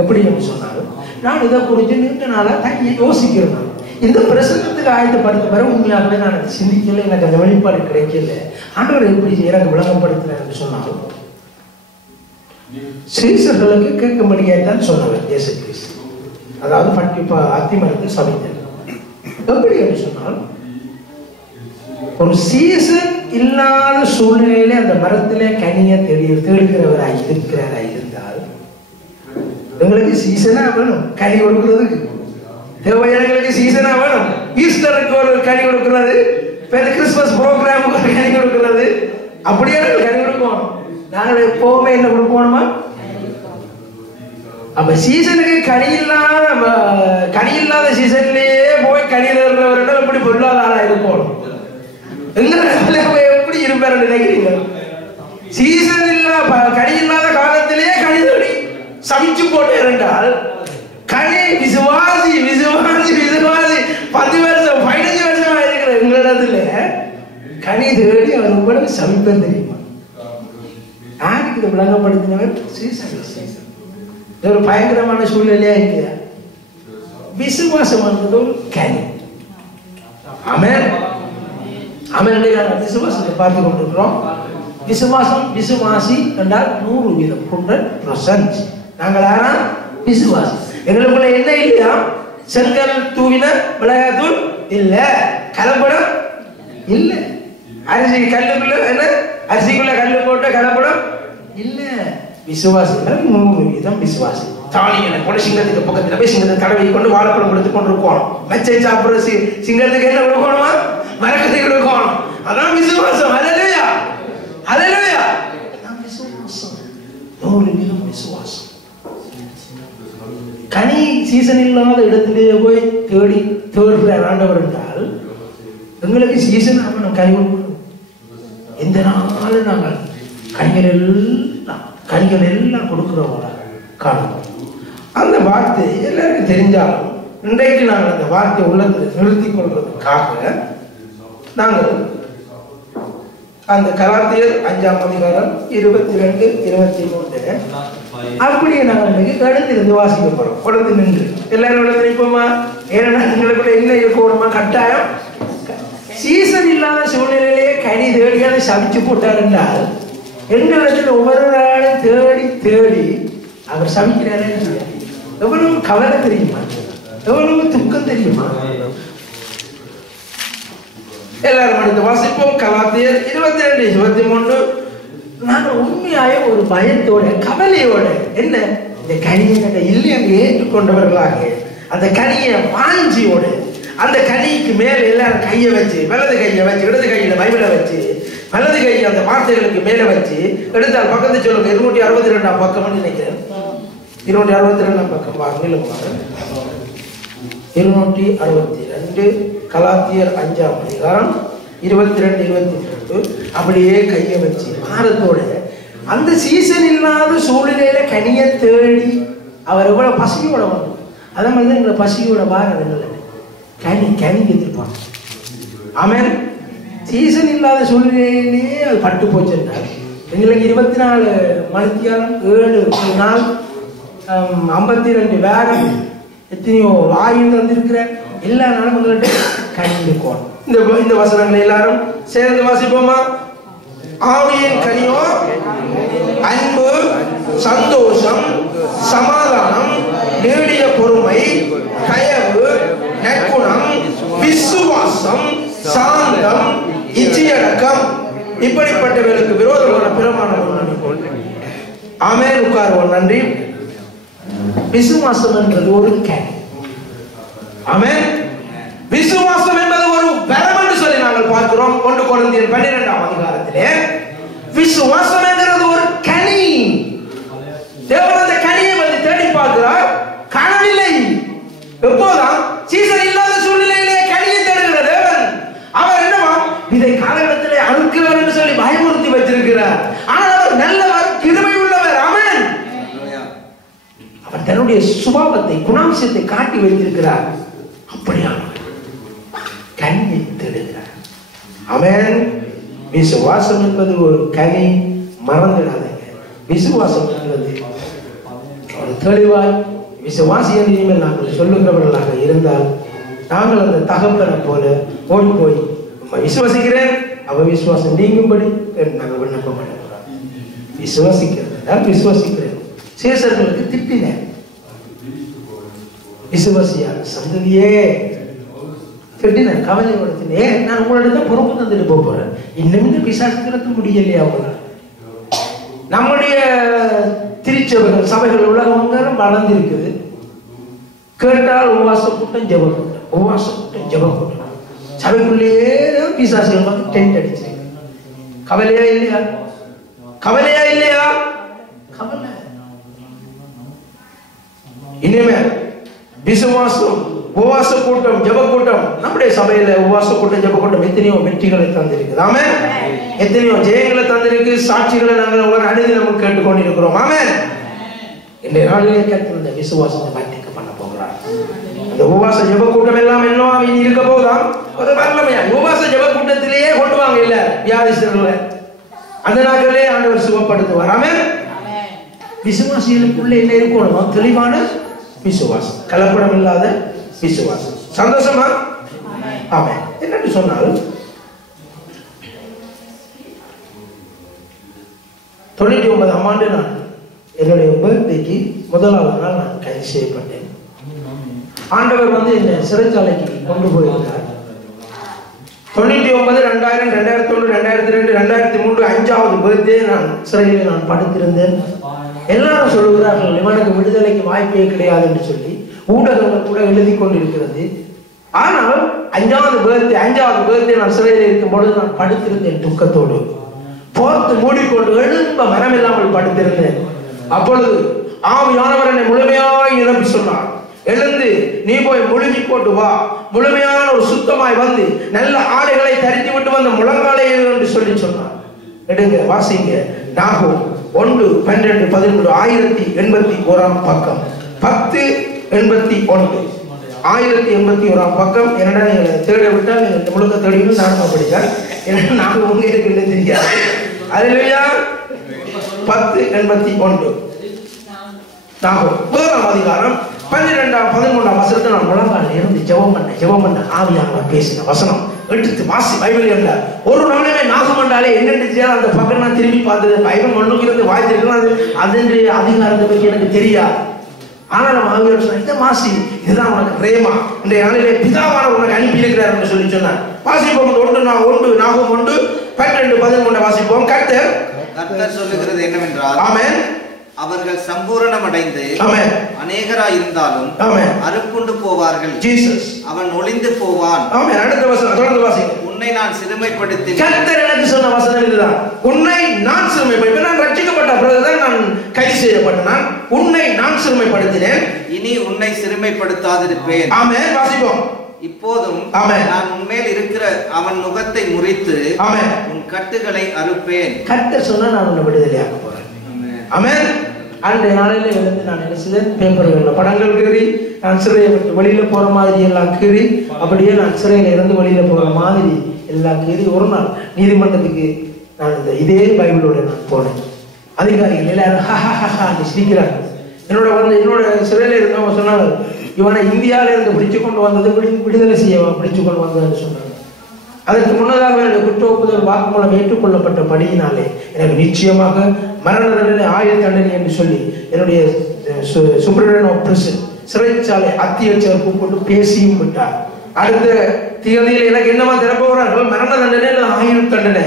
எப்படி என்று சொன்னாலும் நான் இதை குறித்து நீண்ட நாளா யோசிக்கிறேன். இந்த பிரசங்கத்துக்கு ஆயத்தப்படுத்த பிறகு உண்மையாகவே நான் சிந்திக்கல, எனக்கு அந்த வெளிப்பாடு கிடைக்கல. ஆண்டவர் எப்படி எனக்கு விளங்கப்படுத்தினார் என்று சொன்னாலும் சீசர்களுக்கு கேட்கும்படியாய்த்தான் சொன்னவர் இயேசு கிறிஸ்து. அதாவது அத்திமரத்தை சபித்தார். எப்படி என்று சொன்னால், ஒரு சீசன் இல்லாத சூழ்நிலையிலே அந்த மரத்திலே கனியை தேடுகிறவராய் இருக்கிறாராய் இருந்தால், எங்களுக்கு சீசனா வேணும் கனி கொடுக்கிறதுக்கு. தேவையானங்களுக்கு சீசனா வேணும். ஈஸ்டருக்கு ஒரு கனி கொடுக்கிறது, கிறிஸ்துமஸ் ப்ரோக்ராமுக்கு ஒரு கனி கொடுக்கிறது, அப்படியே கனி கொடுக்கணும். நாங்கள் எப்பவுமே என்ன கொடுக்கணுமா? அப்ப சீசனுக்கு கனி இல்லாத சீசன்லயே போய் கனி தேடுறவர்கள் எப்படி பொருளாதார இருக்கணும்? எப்படி இருப்பார் நினைக்கிறீங்க? சீசன் கனி இல்லாத காலத்திலேயே கனி தேடி சமைச்சு போட்டு இருந்தால், கனி விசுவாசி 10 வருஷம் 15 வருஷமா இருக்கிற எங்களிடத்துல கனி தேடி அவர் உங்களுக்கு சமைப்பது தெரியுமா? யாருக்கு இதை விளங்கப்படுத்தினவர்? சீசன். ஒரு பயங்கரமான சூழ்நிலையா இல்லையா? விசுவாசம் வந்தது ஒரு கனி. ஆமென். விசுவாசத்தை பார்த்து கொண்டிருக்கிறோம். விசுவாசம் விசுவாசி என்றால் 100%. நாங்கள் யாரா? விசுவாசி. எங்களுக்குள்ள என்ன இல்லையா? செங்கல் தூவின மிளகாத்தூள் இல்ல, கலப்படம் இல்ல, அரிசிக்குள்ள கல்லு போட்ட கலப்படம் இல்ல. விசுவாசிகள் 100% விசுவாசி. தானியனை கூட சிங்கத்துக்கு பக்கத்துல போய் சிங்கத்தை தடவை கொண்டு வாழைப்பழம் கொடுத்து கொண்டு இருக்கணும். மச்சை சாப்பிடுற சிங்கத்துக்கு என்ன கொடுக்கணுமா? மரக்கத்தை கொடுக்கணும். அதான் விசுவாசம். அல்லேலூயா, அல்லேலூயா. விசுவாசம் 100% விசுவாசம். கனி சீசன் இல்லாத இடத்திலேயே போய் தேடுற ஆண்டவர் என்றால், எங்களுக்கு சீசன் நம்ம கனி கொடுக்கணும். எந்த நாளும் நாங்கள் கனிகள் எல்லாம் கொடுக்கிறவங்கள காணணும். அந்த வார்த்தை எல்லாருக்கும் தெரிஞ்சாலும் இன்றைக்கு நாங்கள் அந்த வார்த்தை உள்ளத்தில் நிறுத்திக் கொள்வதற்காக நாங்கள் அந்த கலாத்தியர் 5ஆம் அதிகாரம் 22, 23 அப்படியே நாங்கள் இன்னைக்கு எழுந்திருந்து வாசிக்க போறோம். உடந்து நின்று எல்லாரும் உடந்து நிற்போமா? ஏன்னா எங்களுக்குள்ள என்ன இருக்கணுமா? கட்டாயம். சீசன் இல்லாத சூழ்நிலையிலேயே கனி தேடியாத சபிச்சு போட்டார் என்றால், எங்களிடத்தில் ஒவ்வொரு நாளும் தேடி அவர் சபிக்கிறாரே. எவ்வளவு கவலை தெரியுமா? எவ்வளவு துக்கம் தெரியுமா? எல்லாரும் அடுத்து வாசிப்போம். கலாத்தியர் 22, 23. நாங்கள் உண்மையாய ஒரு பயத்தோட கவலையோட என்ன இந்த கனியை இல்லை அங்கே ஏற்றுக்கொண்டவர்களாக அந்த கனியை வாஞ்சியோட அந்த கனிக்கு மேல எல்லாரும் கையை வச்சு, வலது கையை வச்சு, இடது கையில பைபிளை வச்சு, வலது கையை அந்த வார்த்தைகளுக்கு மேல வச்சு எடுத்தால் பக்கத்து சொல்லுங்க. 262ஆம் பக்கம் நினைக்கிறேன். 262ஆம் பக்கம் வாங்க. 262 கலாத்தியர் 5ஆம் அதிகாரம் 22, 23. அப்படியே கையை வச்சு பாரத்தோட அந்த சீசன் இல்லாத சூழ்நிலையில கனியை தேடி அவர் எவ்வளவு பசியோட வந்து, அதே மாதிரி எங்களை பசியோட வாரதில்லை. கனி எதிர்ப்பாங்க. ஆமென். சீசன் இல்லாத சூழ்நிலையிலேயே அது பட்டு போச்சுன்றார். எங்களுக்கு 24 மணித்தியாலம் 7 நாள் 52 வேகம் எத்தனையோ ஆயுள் வந்திருக்கிற எல்லா நாளும் உங்கள்கிட்ட கண்டிக்கோம். இந்த வசனங்களை எல்லாரும் சேர்ந்து வாசிப்போமா? ஆவியின் கனியோ அன்பு, சந்தோஷம், சமாதானம், நீடிய பொறுமை, தயவு, நற்குணம், விசுவாசம், சாந்தம், இச்சையடக்கம், இப்படிப்பட்டவர்களுக்கு விரோதமான பிரமாணம். ஆமென். உட்காருவோம். நன்றி. விசுவாசம் என்பது ஒரு கனி. ஆமென். விசுவாசம் என்பது ஒரு வரம் என்று சொல்லி நாங்கள் பார்க்கிறோம். 1 கொரிந்தியர் 12ஆம் அதிகாரத்திலே விசுவாசம் என்கிறது ஒரு கனி. தேவன் அந்த கனியை வந்து தேடி பார்க்கிறார், காணவில்லை. எப்போதான்? சீசன் இல்லாத சூழ்நிலையிலே கனியை தேடுகிற தேவன் அவர் என்னவா இதை காலகட்டத்திலே அறுக்கிறார் என்று சொல்லி பயமுறுத்தி வச்சிருக்கிறார். ஆனால் அவர் நல்லவர், கிருபை உள்ளவர். ஆமென். அவர் தன்னுடைய சுபாவத்தை, குணாம்சத்தை காட்டி வைத்திருக்கிறார். அப்படியானவர் கனியை தேடுகிறார். ஆமென். விசுவாசம் என்பது ஒரு கனி. மறந்துடாதீங்க. விசுவாசம் என்பது ஒரு தெளிவாய் விசுவாசி என்று இனிமேல் நாங்கள் சொல்லுகிறவர்களாக இருந்தால் நாங்கள் அந்த தகப்பனை போல ஓடி போய் விசுவாசிக்கிறேன் அவ விசுவாசம் நீங்கும்படி நாங்கள் விண்ணப்பம் பண்ணுகிறோம். விசுவாசிக்கிறேன் விசுவாசிக்கிறேன். சேசர்களுக்கு திட்டினேன், விசுவாசியான சந்ததியே திட்டினேன், கவலைப்படுத்தினேன். நான் உங்களோட தான் பொறுப்பு தந்துட்டு போறேன். இன்னும் இந்த பிசாசுக்கு முடியலையா அவங்களால? நம்முடைய திருச்சபைகள் சபைகள் உலகம் வளர்ந்திருக்குது. கேட்டால் உபவாச கூட்டம் ஜெப கூட்டம், உபவாச கூட்டம் ஜெப கூட்டம். சபைக்குள்ளேயே பிசாசுகள் வந்து டென்ட் அடிச்சு. கவலையா இல்லையா? கவலையா இல்லையா? கவலை. இனிமே விசுவாசம் உபவாச கூட்டம் ஜெப கூட்டம் நம்முடைய சபையில உபவாச கூட்டம் ஜெப கூட்டம் எத்தனையோ வெற்றிகளை தந்திருக்கு. ஆமென். எத்தனையோ ஜெயங்களை தந்திருக்கு. சாட்சிகளை நாங்கள் ஒவ்வொரு அனுதினமும் கேட்டுக்கொண்டிருக்கிறோம். ஆமென். இந்த நாளிலே கேட்டு விசுவாசத்தை வர்த்திக்க பண்ண போகிறார். இந்த உபவாச ஜெப கூட்டம் எல்லாம் என்னவா இருக்க போகுதான்? ஒரு வரலமையா உபவாச ஜெப கூட்டத்திலேயே கொண்டு வாங்க இல்ல வியாதிஸ்தர்களை அந்த நாட்களே ஆண்டவர் சுகப்படுத்துவார். ஆமென். விசுவாசிகளுக்குள்ள என்ன இருக்கணும்? தெளிவான விசுவாசம், கலப்படம் இல்லாத விசுவாசம். சந்தோஷமா? ஆமென். என்னன்னு சொன்னால் 99ஆம் ஆண்டு நான் என்னுடைய பர்த்டேக்கு முதலாவது நாள் நான் கைது செய்யப்பட்டேன். ஆண்டவர் வந்து என்னை சிறைச்சாலைக்கு கொண்டு போயிருந்தார். 99, 2000, 2001, 2002, 2003 5வது பர்த்டே நான் சிறையில் நான் படுத்திருந்தேன். எல்லாரும் சொல்லுகிறார்கள் இவனுக்கு விடுதலைக்கு வாய்ப்பே கிடையாது என்று சொல்லி ஊடகங்கள் கூட எழுதி கொண்டிருக்கிறது. ஆனால் 5வது பர்த்டே நான் சிறையில் இருக்கும் பொழுது நான் படுத்திருந்தேன் துக்கத்தோடு, போர்த்து மூடிக்கொண்டு எழும்ப மனம் இல்லாமல் படுத்திருந்தேன். அப்பொழுது ஆவியானவர் என்னை முழுமையாய் நிரப்பி சொன்னார், எழுந்து நீ போய் முழுகி போட்டு வா, முழுமையான ஒரு சுத்தமாய் வந்து நல்ல ஆடைகளை தரித்து விட்டு வந்த முழங்காலை என்று சொல்லி சொன்னார். எடுங்க வாசிங்க. நாகூம் 1:12-13 1081 பக்கம் 1081 1081 பக்கம். என்னடா நீங்க தேட விட்டால் நீங்க முழுக்க தேடியும் நானும் படித்தால் ஏன்னா நாங்கள் உங்க இருக்குன்னு தெரியாது. அல்லேலூயா. 10:81 நாகூம் 1ஆம் அதிகாரம் 12-13 வசனத்தை நான் முழங்கால இருந்து ஜெபம் பண்ண ஆவியானவர் பேசின வசனம் எடுத்து வாசி. பைபிள் இல்ல ஒரு நாளுமே நாகம் என்றாலே என்னென்று தெரியாது. அந்த பக்கம் நான் திரும்பி பார்த்தது பைபிள் மண்ணுக்கு இருந்து வாய்த்திருக்கலாம். அதன் அதிகாரத்தை பற்றி எனக்கு தெரியாது. ஆனால் நம்ம ஆவியானவர் சொன்ன இந்த மாசி இதுதான் உனக்கு ரேமா, இன்றைய நாளிலே பிதாவானவர் உனக்கு அனுப்பி இருக்கிறார் என்று சொல்லி சொன்னார். வாசிப்போம். 1 நாகூம் 1:12-13 வாசிப்போம். கர்த்தர் சொல்லுகிறது என்னவென்றால், ஆமென், அவர்கள் சம்பூரணம் அடைந்து அநேகராய் இருந்தாலும் அறுப்புண்டு போவார்கள். ஜீசஸ் அவன் ஒளிந்து போவான். ஆமென். அடுத்த வசனம் தொடர்ந்து வாசிங்க. உன்னை நான் சிறுமைப்படுத்தி, கர்த்தர் எனக்கு சொன்ன வசனம் இதுதான். உன்னை நான் சிறுமைப்படுத்தி, நான் ரட்சிக்கப்பட்ட பிறகுதான் நான் கைது செய்யப்பட்டேன். உன்னை நான் சிறுமைப்படுத்தினேன், இனி உன்னை சிறுமைப்படுத்தாதிருப்பேன். ஆமென். வாசிப்போம். இப்போதும் நான் உன்மேல் இருக்கிற அவன் நுகத்தை முறித்து உன் கட்டுகளை அறுப்பேன். கர்த்தர் சொன்னா நான் உன்னை விடுதலையாக்க போறேன். ஆமென். அன்றைய நாளில் எழுந்து நான் என்ன செய்தேன்? பேப்பர்களில் படங்கள் கீறி நான் சிறையை விட்டு வெளியில போற மாதிரி எல்லாம் கீறி, அப்படியே நான் சிறையில இருந்து வெளியில போற மாதிரி எல்லாம் கீறி ஒரு நாள் நீதிமன்றத்துக்கு நான் இதே பைபிளோட நான் போனேன். அதிகாரிகள் எல்லாரும் சிரிக்கிறாங்க. என்னோட சிறையில இருந்தவங்க சொன்னாங்க, இவனை இந்தியாவில இருந்து பிடிச்சு கொண்டு வந்தது விடுதலை செய்யவா பிடிச்சு கொண்டு வந்ததுன்னு சொன்னாங்க. அதற்கு முன்னதாக என்னுடைய குற்ற ஒப்புதல் வாக்குமூலம் ஏற்றுக்கொள்ளப்பட்ட படியினாலே எனக்கு நிச்சயமாக மரண தண்டனை, ஆயுள் தண்டனை என்று சொல்லி என்னுடைய சூப்பரிண்டென்டென்ட் ஆஃப் பிரிசன் சிறைச்சாலை அத்தியட்சர் கூப்பிட்டு பேசியும் விட்டார். அடுத்த தேதியில் எனக்கு என்னவா திறப்பவர்கள்? மரண தண்டனை, ஆயுள் தண்டனை.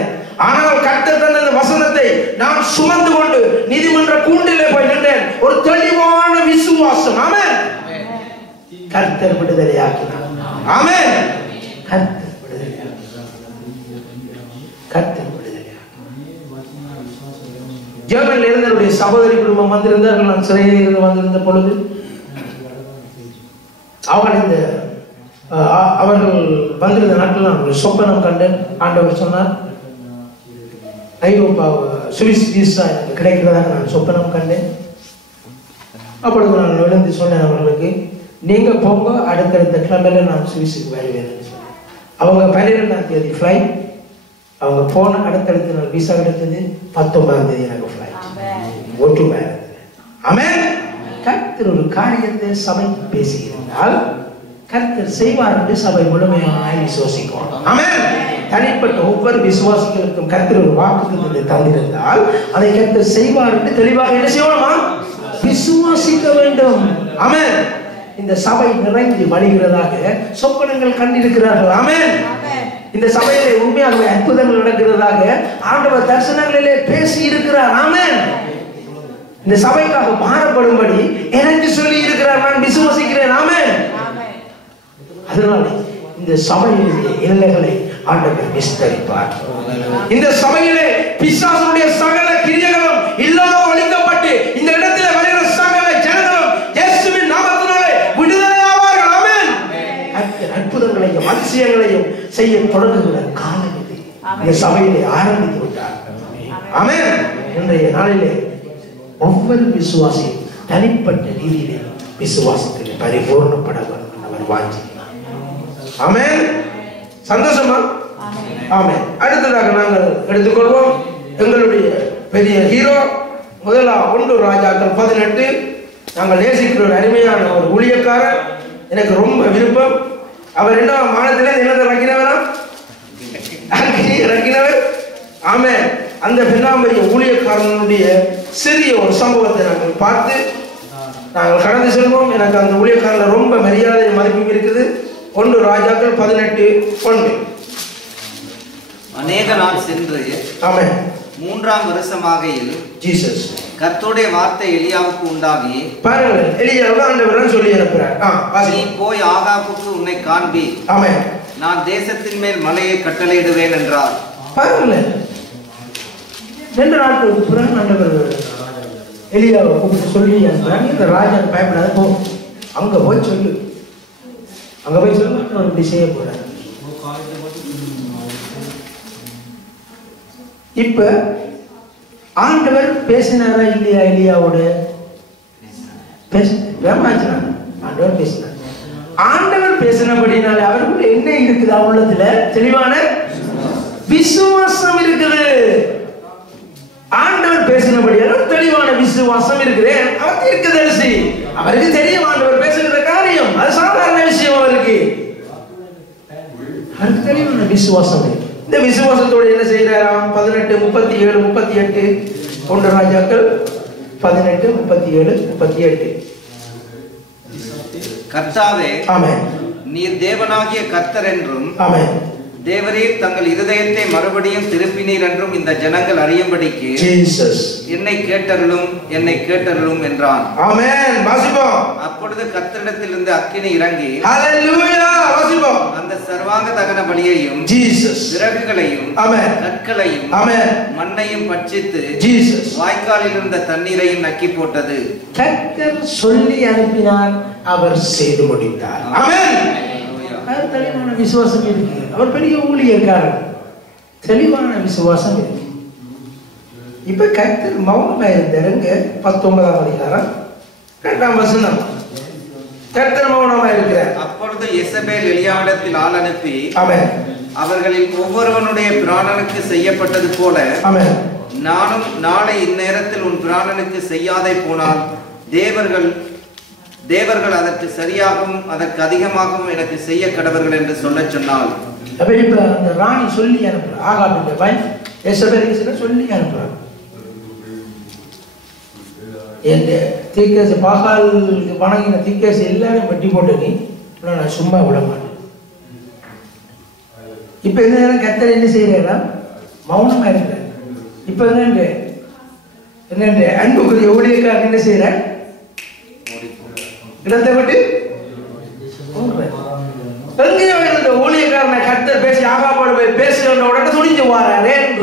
ஆனால் கர்த்தர் தந்த அந்த வசனத்தை நான் சுமந்து கொண்டு நீதிமன்ற கூண்டிலே போய் நின்றேன். ஒரு தெளிவான விசுவாசம். ஆமென். கர்த்தர் விடுதலையாக்கினார். ஆமென். கர்த்தர் ஜெர்மனில் இருந்து என்னுடைய சகோதரி குடும்பம் வந்திருந்தார்கள். நான் சிறையில் இருந்து வந்திருந்த பொழுது அவர்கள் வந்திருந்த நாட்டில் நான் ஒரு சொப்பனம் கண்டேன். ஆண்டவர் சொன்னார், ஐரோப்பா சுவிஸ் வீசா எனக்கு கிடைக்கிறதாக நான் சொப்பனம் கண்டேன். அப்பொழுது நான் எழுந்து சொன்னேன் அவர்களுக்கு, நீங்க போங்க, அடுத்தடுத்த கிழமையில நான் சுவிஸுக்கு வருவேன். அவங்க 12ஆம் தேதி ஃப்ளைட். அவங்க போன அடுத்தடுத்த நாள் விசா கிடைத்தது. 19ஆம் தேதி எனக்கு ஃப்ளைட். ஓட்டு வேற. ஆமென். கர்த்தர் ஒரு காரியத்தை சபைக்கு பேசியிருந்தால் கர்த்தர் செய்வார் என்று சபை முழுமையாக விசுவாசிக்கும். ஆமென். தனிப்பட்ட ஒவ்வொரு விசுவாசிகளுக்கும் கர்த்தர் ஒரு வாக்குத்தத்தத்தை தந்திருந்தால் அதை கர்த்தர் செய்வார் என்று தெளிவாக என்ன செய்யணுமா? விசுவாசிக்க வேண்டும். ஆமென். இந்த சபை நிறைந்து வழிகிறதாக சொப்பனங்கள் கண்டிருக்கிறார்கள். ஆமென். இந்த சபையிலே உண்மையாக அற்புதங்கள் நடக்கிறதாக ஆண்டவர் தரிசனங்களிலே பேசி இருக்கிறார். ஆமென். இந்த சபைக்காக மாறப்படும்படி எனக்கு சொல்லி இருக்கிறார். நான் விசுவாசிக்கிறேன். ஆமென். அதனால இந்த சபையிலே எல்லைகளை ஆண்டவர் விஸ்தரிப்பார். இந்த சபையிலே பிசாசுடைய சகல கிரியைகளும் இல்லாத ஒழிக்கப்பட்டு இந்த இடத்திலே வருகிற சகல ஜனங்களும் இயேசுவின் நாமத்தினாலே விடுதலை ஆவார்கள். ஆமென். அற்புதங்களையும் அதிசயங்களையும் செய்ய தொடங்குகிற காலம் இது. இந்த சபையிலே ஆரம்பித்து விட்டார். ஆமென். இன்றைய நாளிலே ஒவ்வொரு விசுவாசியும் தனிப்பட்ட ரீதியிலே விசுவாசத்தில் பரிபூர்ணப்பட வேண்டும் அவர் வாஞ்சிக்கிறார். ஆமென். சந்தோஷமா? ஆமென். அடுத்ததாக நாங்கள் எடுத்துக்கொள்வோம் எங்களுடைய பெரிய ஹீரோ. முதலாம் 1 ராஜாக்கள் 18. நாங்கள் நேசிக்கிற ஒரு அருமையான ஒரு ஊழியக்காரர். எனக்கு ரொம்ப விருப்பம். அவர் 2ஆம் மாதத்திலே என்னதை இறக்கினவரா? இறக்கினவர். ஆமென். அந்த பெண்ணாம்பரிய ஊழியக்காரனுடைய சிறிய ஒரு சம்பவத்தை நாங்கள் பார்த்து நாங்கள் கடந்து செல்வோம். எனக்கு அந்த ஊழியக்காரன் ரொம்ப மரியாதை மதிப்பும் இருக்குது. 1 ராஜாக்கள் 18:1. அநேக நாள் சென்று ஆமென் 3ஆம் வருஷமாகையில் ஜீசஸ் கர்த்தருடைய வார்த்தை எலியாவுக்கு உண்டாகி, பாருங்கள், எலியாவுக்கு ஆண்டவர் சொல்லி அனுப்புறார். நீ போய் ஆகாபுக்கு உன்னை காண்பி, ஆமென், நான் தேசத்தின் மேல் மலையை கட்டளையிடுவேன் என்றார். பாருங்கள், 2 நாட்களுக்கு பிறகு ஆண்டவர் எலியாவை கூப்பிட்டு சொல்லி அனுப்புறாங்க. இந்த ராஜா பயப்படாத, போ, அங்க போய் சொல்லு, அங்க போய் சொல்லு, அவர் இப்படி செய்ய போறார். இப்ப ஆண்டவர் பேசினாரா இல்லையா? எலியாவோட ஆண்டவர் பேசினார். ஆண்டவர் பேசினபடினால அவருக்குள்ள என்ன இருக்குது? உள்ளத்துல தெளிவான விசுவாசம் இருக்குது. ஆண்டவர் பேசினபடியால தெளிவான விசுவாசம் இருக்குது. அவர் தீர்க்கதரிசி, அவருக்கு தெரியும் ஆண்டவர் பேசுகிற காரியம், அது சாதாரண விஷயம். அவருக்கு தெளிவான விசுவாசம் இருக்கு. இந்த விசுவாசத்தோடு என்ன செய்யறாராம்? 18, 37, 38. 1 ராஜாக்கள் 18, 37, 38. கர்த்தாவே, ஆமென், நீர் தேவனாகிய கர்த்தர் என்றும், ஆமென், தேவரீர் தங்கள் இருதயத்தை மறுபடியும் திருப்பினீர் என்றும் இந்த ஜனங்கள் அறியும்படிக்கு ஜீசஸ் என்னை கேட்டருளும், என்னை கேட்டருளும் என்றான். ஆமென். வாசிப்போம். அப்பொழுது கர்த்தரிடத்திலிருந்து அக்கினி இறங்கி, ஹalleluya, வாசிப்போம், அந்த சர்வாங்க தகன பலியையும் ஜீசஸ் விறகுகளையும், ஆமென், கற்களையும், ஆமென், மண்ணையும் பட்சித்து ஜீசஸ் வாய்க்காலில் இருந்த தண்ணீரையும் நக்கி போட்டது. கர்த்தர் சொல்லி அனுப்பினார், அவர் செய்து முடித்தார். ஆமென். அவர் தெளிவான விசுவாசம் இருக்கு. அவர் பெரிய ஊழியக்காரர், தெளிவான விசுவாசம் இருக்கு. இப்ப கர்த்தர் மௌனமா இருந்தாருங்க. 19ஆம் அதிகாரம் 2ஆம் வசனம். கர்த்தர் மௌனமா இருக்கிறார். அப்பொழுது எசபேல் எலியாவிடத்தில் ஆள் அனுப்பி, ஆமென், அவர்களில் ஒவ்வொருவனுடைய பிராணனுக்கு செய்யப்பட்டது போல ஆமென், நானும் நாளை இந்நேரத்தில் உன் பிராணனுக்கு செய்யாதே போனால் தேவர்கள் அதற்கு சரியாகவும் அதற்கு அதிகமாகவும் எனக்கு செய்ய கடவர்கள் என்று சொல்ல சொன்னால். அப்ப இப்ப அந்த ராணி சொல்லி அனுப்புற, ஆகாபின் வைஃப் எசபேலுக்கு சொல்லி அனுப்புறாங்க, என் தீக்கேசு பாகால் வணங்கின தீக்கேசு எல்லாரும் வெட்டி போட்டு நீ, நான் சும்மா விட மாட்டேன். இப்ப இந்த நேரம் கர்த்தர் என்ன செய்யறா? மௌனமா இருக்கிற. இப்ப என்னண்டு அன்புக்குரிய ஊழியக்காரர் என்ன செய்யற? இடத்தை விட்டு எங்கேயோ இருந்த ஊழியக்காரனை கர்த்தர் பேசி ஆகாபோடு போய் பேசுகிற உடனே துணிஞ்சு வார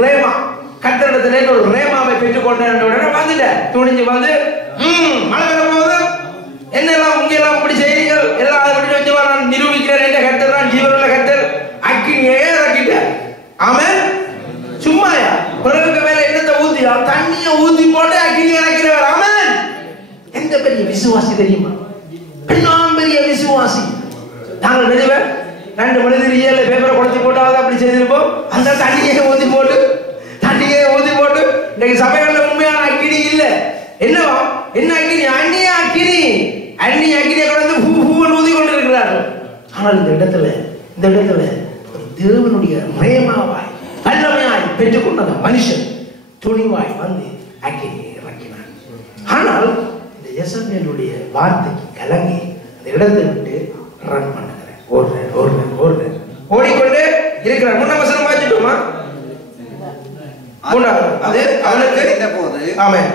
ரேமா, கர்த்தரிடத்துல ஒரு ரேமாவை பெற்றுக் கொண்ட உடனே வந்துட்ட, துணிஞ்சு வந்து மழை வர போது என்னெல்லாம் உங்க எல்லாம் இப்படி செய்றீங்க, எல்லாம் அதை பற்றி வச்சு நான் நிரூபிக்கிறேன். கர்த்தர் தான் ஜீவனுள்ள கர்த்தர், அக்கினியே இறக்கிட்ட. ஆமென். சும்மாயா பிறருக்கு மேல என்னத்தை ஊத்தியா? தண்ணியை ஊத்தி போட்டு அக்கினி இறக்கிறவர். ஆமென். எந்த பெரிய விசுவாசி தெரியுமா? பெரிய விசுவாசி. நாங்கள் நினைவே 2 மனிதர் ஏழு பேப்பரை கொடுத்து போட்டாவது அப்படி செய்திருப்போம். அந்த தண்ணியை ஊத்தி போட்டு இன்னைக்கு சபைகளில் உண்மையான அக்கினி இல்ல. என்னவா? என்ன அக்கினி? அந்நிய அக்கினியை கொண்டு பூன்னு ஊதி கொண்டு இருக்கிறார்கள். ஆனால் இந்த இடத்துல தேவனுடைய ரேமாவாய் வல்லமையாய் பெற்றுக்கொண்ட மனுஷன் துணிவாய் வந்து அக்கினியை இறக்கினான். ஆனால் இந்த யெசபேலுடைய வார்த்தைக்கு கலங்கி அந்த இடத்தை விட்டு ரன் பண்ணுகிறேன், ஓடுறேன் ஓடிக்கொண்டே இருக்கிறார். முன்ன வசனம் வாசிட்டோமா? அது அவனுக்கு இருந்த போது ஆமென்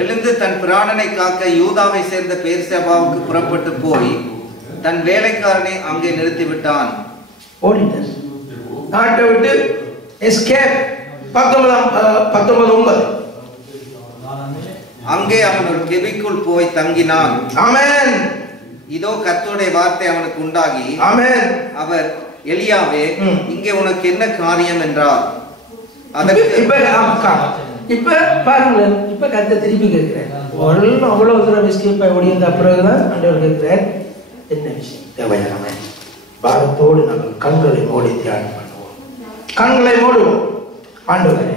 எழுந்து தன் பிராணனை காக்க யூதாவை சேர்ந்த பெர்சேபாவுக்கு புறப்பட்டு போய் தன் வேலைக்காரனை அங்கே நிறுத்திவிட்டான். ஓடினார், நாட்டை விட்டு எஸ்கேப். 19:9 அங்கே அவன் ஒரு கெபிக்குள் போய் தங்கினான். ஆமென். இதோ கர்த்தருடைய வார்த்தை அவனுக்கு உண்டாகி, ஆமென், அவர் எலியாவே இங்கே உனக்கு என்ன காரியம் என்றார். அதற்கு இப்ப பாருங்க, இப்ப கர்த்தர் திருப்பி கேட்கிறேன். அவ்வளவு தூரம் எஸ்கேப் ஆகி ஓடியிருந்த பிறகுதான் ஆண்டவர் கேட்கிறார், என்ன விஷயம்? தேவையான பாரத்தோடு நாங்கள் கண்களை மூடி தியானம் பண்ணுவோம். கண்களை மூடுவோம். ஆண்டவரே,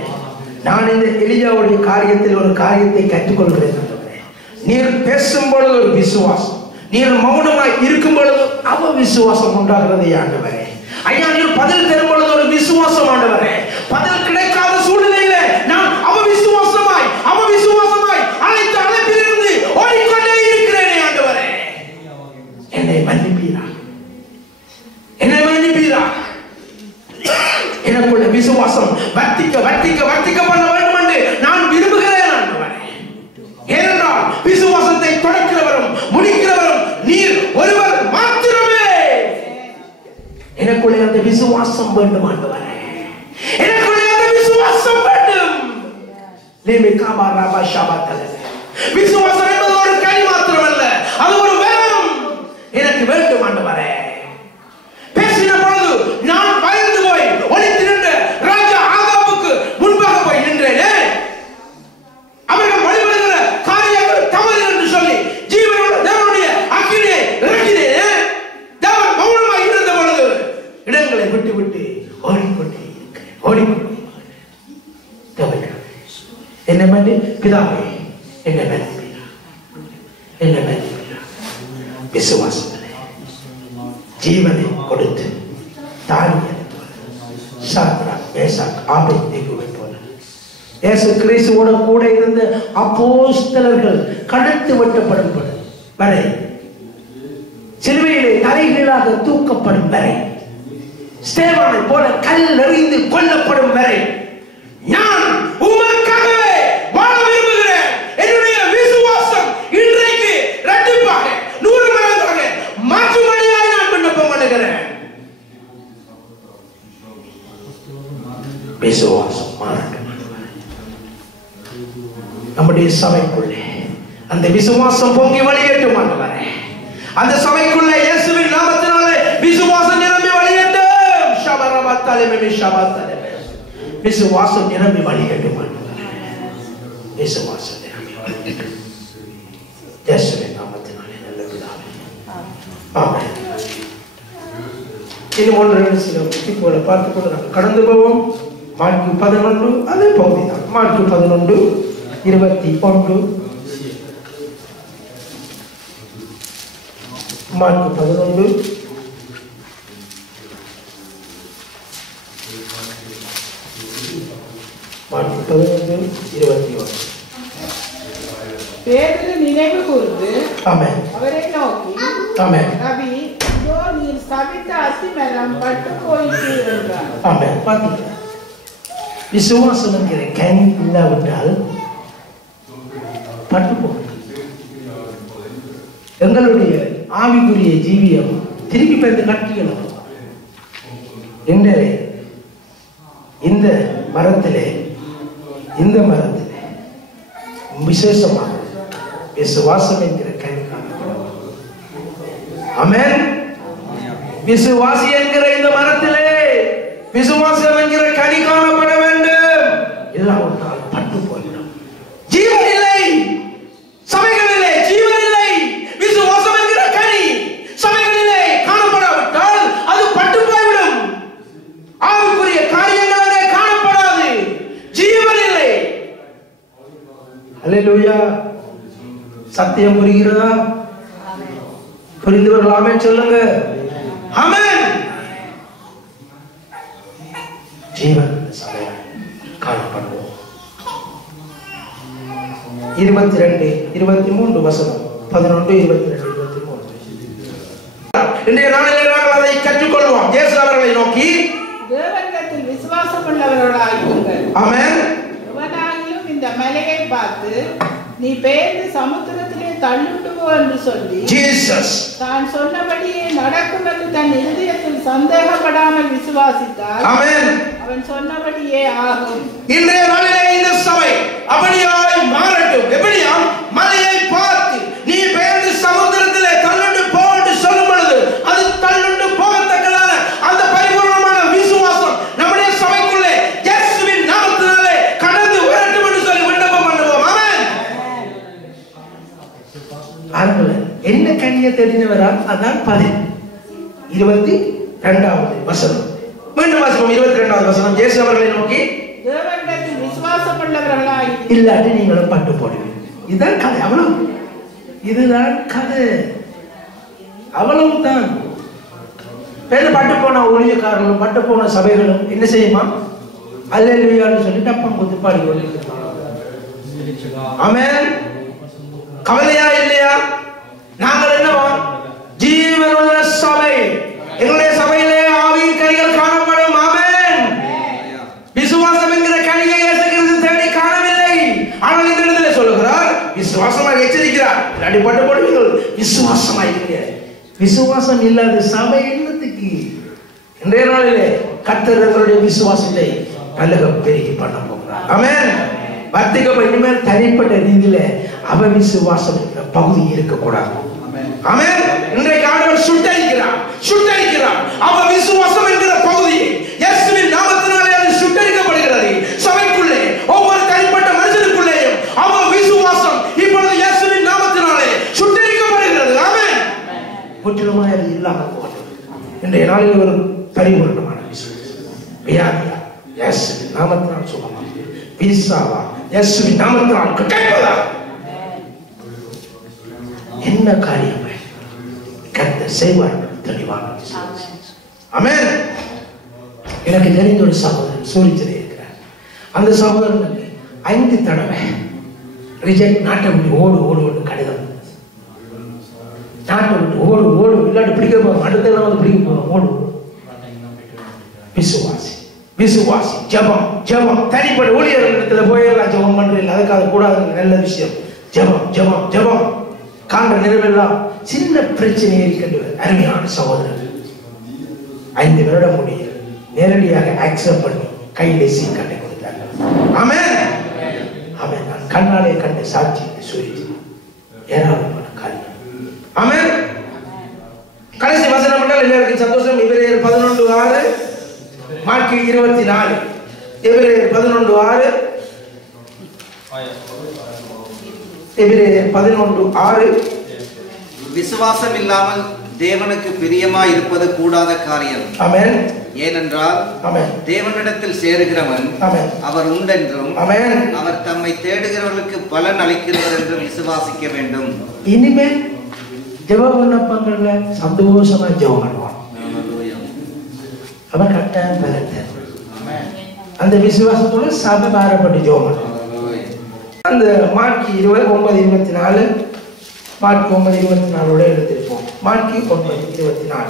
நான் இந்த எலியாவுடைய காரியத்தில் ஒரு காரியத்தை கற்றுக்கொள்கிறேன். ஆண்டவரே, நீர் பேசும் பொழுது ஒரு விசுவாசம், நீர் மௌனமாய் இருக்கும் பொழுது அவ விசுவாசம் உண்டாகிறது. ஆண்டவரே ஐயா, நீர் பதில் தரும் பொழுது ஒரு விசுவாசம். ஆண்டவரே, பதில் கிடைக்காத சூழ்நிலையில நான் அவ விசுவாசமாய் அழைத்த அழைப்பிலிருந்து ஓடிக்கொண்டே இருக்கிறேனே. ஆண்டவரே, என்னை மன்னிப்பீரா, எனக்குள்ள விசுவாசம் வர்த்திக்க பண்ண வேண்டும் என்று நான் விரும்புகிறேன். ஆண்டவரே, ஏனென்றால் விசுவாசத்தை தொடக்கிறவரும் முடிக்கிறவரும் நீர் ஒருவர் மாத்திரமே. எனக்குள்ளே அந்த விசுவாசம் வேண்டும். ஆண்டவரே, எனக்குள்ளே அந்த விசுவாசம் வேண்டும். விசுவாசம் என்பது ஒரு கை மாத்திரமல்ல, அது ஒரு வரம். எனக்கு வேண்டும். ஆண்டவரே, பேசின பொழுது நான் பயந்து போய் ஒளித்து நின்ற ராஜா ஆகாபுக்கு முன்பாக போய் நின்றேனே, அவர்கள் வழிபடுகிற காரியங்கள் தவறு என்று சொல்லி ஜீவனோட தேவனுடைய அக்கினியை இறக்கினேனே. தேவன் மௌனமாய் இருந்த பொழுது இடங்களை விட்டு விட்டு ஓடிக்கொண்டே இருக்கிறேன். என்ன பண்ணி பிதாவே, என்ன விசுவாசம் ஜீவனை கொடுத்து இயேசு கிறிஸ்துவோட கூட இருந்த அப்போஸ்தலர்கள் கடத்து வெட்டப்படும் வரை, சிலுவையிலே தலைகீழாக தூக்கப்படும் வரை, ஸ்தேவானை போல கல் எறிந்து கொல்லப்படும் வரை நான் உமக்காகவே வாழ விரும்புகிறேன். என்னுடைய விசுவாசம் இன்றைக்கு இரட்டிப்பாக 100 மடங்காக மாற்றும்படியாக நான் விண்ணப்பம் பண்ணுகிறேன். விசுவாசம் மாறட்டும். நம்முடைய சபைக்குள்ளே அந்த விசுவாசம் பொங்கி வழியட்டும். ஆண்டவரே, அந்த சபைக்குள்ளே இயேசுவின் நாமத்தினாலே விசுவாசம் நிரம்பி வழியட்டும். விசுவாசம் நிரம்பி வழியட்டும். விசுவாசம் நிரம்பி வழியட்டும். இயேசுவின் நாமத்தினாலே நல்ல பிதாவே, ஆமென். இன்னும் 1-2 சில புத்திகளை பார்த்துக்கொண்டு நாங்கள் கடந்து போவோம். மார்க்கு 11 அதே பகுதி தான். மார்க்கு 11:21. மார்க்கு 11 11:21. பேதுரு நினைவு கூர்ந்து ஆமென் அவரை நோக்கி, ஆமென், ரபி, இதோ நீர் சபித்த அத்திமரம் பட்டு போயிற்று என்றார். ஆமென். பாத்தீங்களா, விசுவாசம் என்கிற கனி இல்லாவிட்டால் பட்டு போகும். எங்களுடைய ஆவிக்குரிய ஜீவியம் திருப்பி பெற்று கட்டிக்கணும். இந்த மரத்திலே விசேஷமாக விசுவாசம் என்கிற கனி காணப்படும். ஆமென். விசுவாசி என்கிற இந்த மரத்திலே விசுவாசம் என்கிற கனி காணப்பட வேண்டும். இல்லாவிட்டால் பட்டு போய்விடும். ஜீவன் இல்லை, சபைகளிலே ஜீவன் இல்லை. விசுவாசம் என்கிற கனி சபைகளிலே காணப்படாவிட்டால் அது பட்டு போய்விடும். ஆவிக்குரிய காரியங்களிலே காணப்படாது, ஜீவன் இல்லை. அல்லேலூயா. சத்தியம் புரிகிறதா? புரிந்தவர்கள் ஆமென் சொல்லுங்க. ஆமென். ஜீவன் சபையில் காணப்படுவோம். 22, 23 வசனம் 11, 22, 23. இன்றைய நாளிலே நாங்கள் அதை கற்றுக்கொள்வோம். இயேசு அவர்களை நோக்கி தேவனிடத்தில் விசுவாசம் உள்ளவர்களாயிருங்கள். ஆமென். எவனாகிலும் இந்த மலையை பார்த்து நீ பெயர்ந்து சமுத்திரத்திலே தள்ளுண்டு போ என்று சொல்லி ஜீசஸ் தான் சொன்னபடியே நடக்கும் என்று தன் இருதயத்தில் சந்தேகப்படாமல் விசுவாசித்தால் ஆமென். அவன் சொன்னபடியே ஆகும். இன்றைய நாளிலே இந்த சபை அப்படியாய் மாறட்டும். எப்படியா? மலையை பார்த்து நீ பெயர்ந்து சமுத்திரத்திலே தள்ளுண்டு போ என்று சொல்லும் பொழுது அது தள்ளுண்டு போகத்தக்கதான அந்த பரிபூர்ணமான விசுவாசம் நம்முடைய சபைக்குள்ளே இயேசுவின் நாமத்தினாலே கடந்து வரட்டும் என்று சொல்லி விண்ணப்பம் பண்ணுவோம். ஆமென். ஆண்களே, என்ன கண்ணிய தெரிந்தவரா? அதான் 22வது வசனம். மீண்டும் வாசிப்போம். 22வது வசனம். இயேசு அவர்களை நோக்கி தேவனிடத்தில் விசுவாசம் உள்ளவர்களாயிருங்கள். இல்லாட்டி நீங்களும் பட்டு போடுவீங்க. இதுதான் கதை. அவ்வளவு. இதுதான் கதை. அவ்வளவுதான். பட்டு போன ஊழியக்காரர்களும் பட்டு போன சபைகளும் என்ன செய்யுமா? அல்லேலூயான்னு சொல்லி டப்பம் குத்து பாடி கொண்டு. ஆமென். கவலையா இல்லையா? நாங்கள் என்னவா? ஜீவனுள்ள சபை. எங்களுடைய சபையிலே ஆவியின் கைகள் காணப்படும். ஆமென். விசுவாசம் என்கிற கனியை இயேசு கிறிஸ்து தேடி காணவில்லை. ஆனால் இந்த இடத்துல சொல்லுகிறார், விசுவாசமாக எச்சரிக்கிறார். அடிபட்டு போடுவீர்கள், விசுவாசமாக இருங்க. விசுவாசம் இல்லாத சபை என்னத்துக்கு? இன்றைய நாளிலே கர்த்தர் எங்களுடைய விசுவாசத்தை நல்லக பெருகி பண்ண போகிறார். ஆமென். வர்த்திக்க இனிமேல் தனிப்பட்ட ரீதியில அவவிசுவாசம் என்ற பகுதி இருக்கக்கூடாது. ஆமென். இன்றைக்கு ஆண்டவர் சுட்டரிக்கிறார். அவவிசுவாசம் என்கிற பகுதியை இயேசுவின் நாமத்தினாலே அது சுட்டரிக்கப்படுகிறது. சபைக்குள்ளே ஒவ்வொரு தனிப்பட்ட மனுஷனுக்குள்ளேயும் அவவிசுவாசம் இப்பொழுது இயேசுவின் நாமத்தினாலே சுட்டரிக்கப்படுகிறது. ஆமென். முற்றிலுமாய் அது இல்லாமல் போகிறது. இன்றைய நாளில் ஒரு பரிபூர்ணமான விசுவாசம். வியாதியா இயேசுவின் நாமத்தினால் சுகமா, விசாவா இயேசுவின் நாமத்தினால் கேட்பதா, என்ன காரியம் கர்த்தர் செய்வார் தெளிவான விசுவாசம். ஆமென். எனக்கு தெரிந்த ஒரு சகோதரன் சூரிச்சலே இருக்கிறார். அந்த சகோதரன் 5 தடவை ரிஜெக்ட், நாட்டை விட்டு ஓடு கடிதம், நாட்டை விட்டு ஓடு இல்லாட்டி பிடிக்க போறோம், அடுத்த இடம் வந்து பிடிக்க போறோம், ஓடு. விசுவாசி ஜெபம் தனிப்பட்ட ஊழியர்களிடத்துல போயெல்லாம் ஜெபம் பண்றீங்க, அதுக்காக கூடாது. நல்ல விஷயம். ஜெபம் காண்ற நிறைவெல்லாம் சின்ன பிரச்சனை இருக்கின்றது. அருமையான சகோதரர் 5 வருடம் முடிய நேரடியாக அக்செப்ட் பண்ணி கையிலே சீக்கட்டை கொடுத்தாங்க. ஆமென். நான் கண்ணாலே கண்ட சாட்சி சூரிய ஏராளமான காரியம். ஆமென். கடைசி வசனம் என்றால் எல்லாருக்கும் சந்தோஷம். எபிரேயர் 11:6, மார்க்கு 24. எபிரேயர் 11:6, எபிரேயர் 11:6. விசுவாசம் இல்லாமல் தேவனுக்கு பிரியமாய் இருப்பது கூடாத காரியம். ஆமென். ஏனென்றால் தேவனிடத்தில் சேருகிறவன் அவர் உண்டென்றும் அவர் தம்மை தேடுகிறவர்களுக்கு பலன் அளிக்கிறவர் என்றும் விசுவாசிக்க வேண்டும். இனிமேல் ஜெப விண்ணப்பங்கள்ல சந்தோஷமா ஜெபம் பண்ணுவான். அவர் கட்டாயம் பலன். அந்த விசுவாசத்தோட சபை பாரப்பட்டு ஜெபம் பண்ணுவான். அந்த மார்க்கு 9:24, மார்க்கு 9:24 எடுத்திருப்போம். Mark 9:24,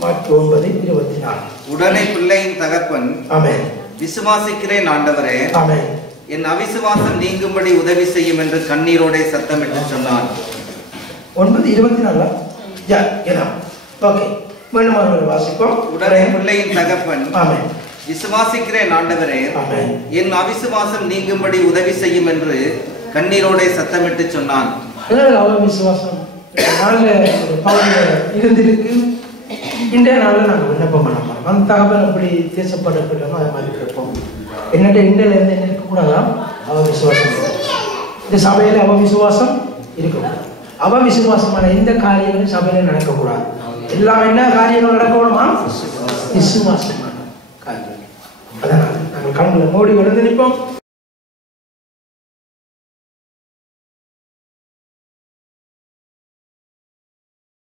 mark 9:24. உடனே பிள்ளையின் தகப்பன் ஆமென் விசுவாசிக்கிறேன் ஆண்டவரே, ஆமென், என் அவிசுவாசம் நீங்கும்படி உதவி செய்யும் என்று கண்ணீரோட சத்தமிட்டு சொன்னான். 9:24. ஓகே, மீண்டும் வாசிப்போம். உடனே பிள்ளையின் தகப்பன் ஆமென் விசுவாசிக்கிறேன் ஆண்டவரே, என் அவிசுவாசம் நீங்கும்படி உதவி செய்யும் என்று கண்ணீரோட சத்தமிட்டு சொன்னான். விசுவாசம் இருந்திருக்கு. இன்றைய நாளில் நாங்கள் விண்ணப்பம் பண்ண போறோம். அந்த தகவல் அப்படி தேசப்படப்பட்டோமோ அது மாதிரி இருப்போம். என்னட்ட இந்தியில இருந்து என்ன இருக்கக்கூடாதா? அவவிசுவாசம். இந்த சபையில அவவிசுவாசம் இருக்கக்கூடாது. அவவிசுவாசமான இந்த காரியங்கள் சபையில நடக்கக்கூடாது. எல்லாம் என்ன காரியங்கள் நடக்கணுமா? விசுவாசமான காரியம். அதனால் நாங்கள் கண்களை மூடி விழுந்து நிற்போம்.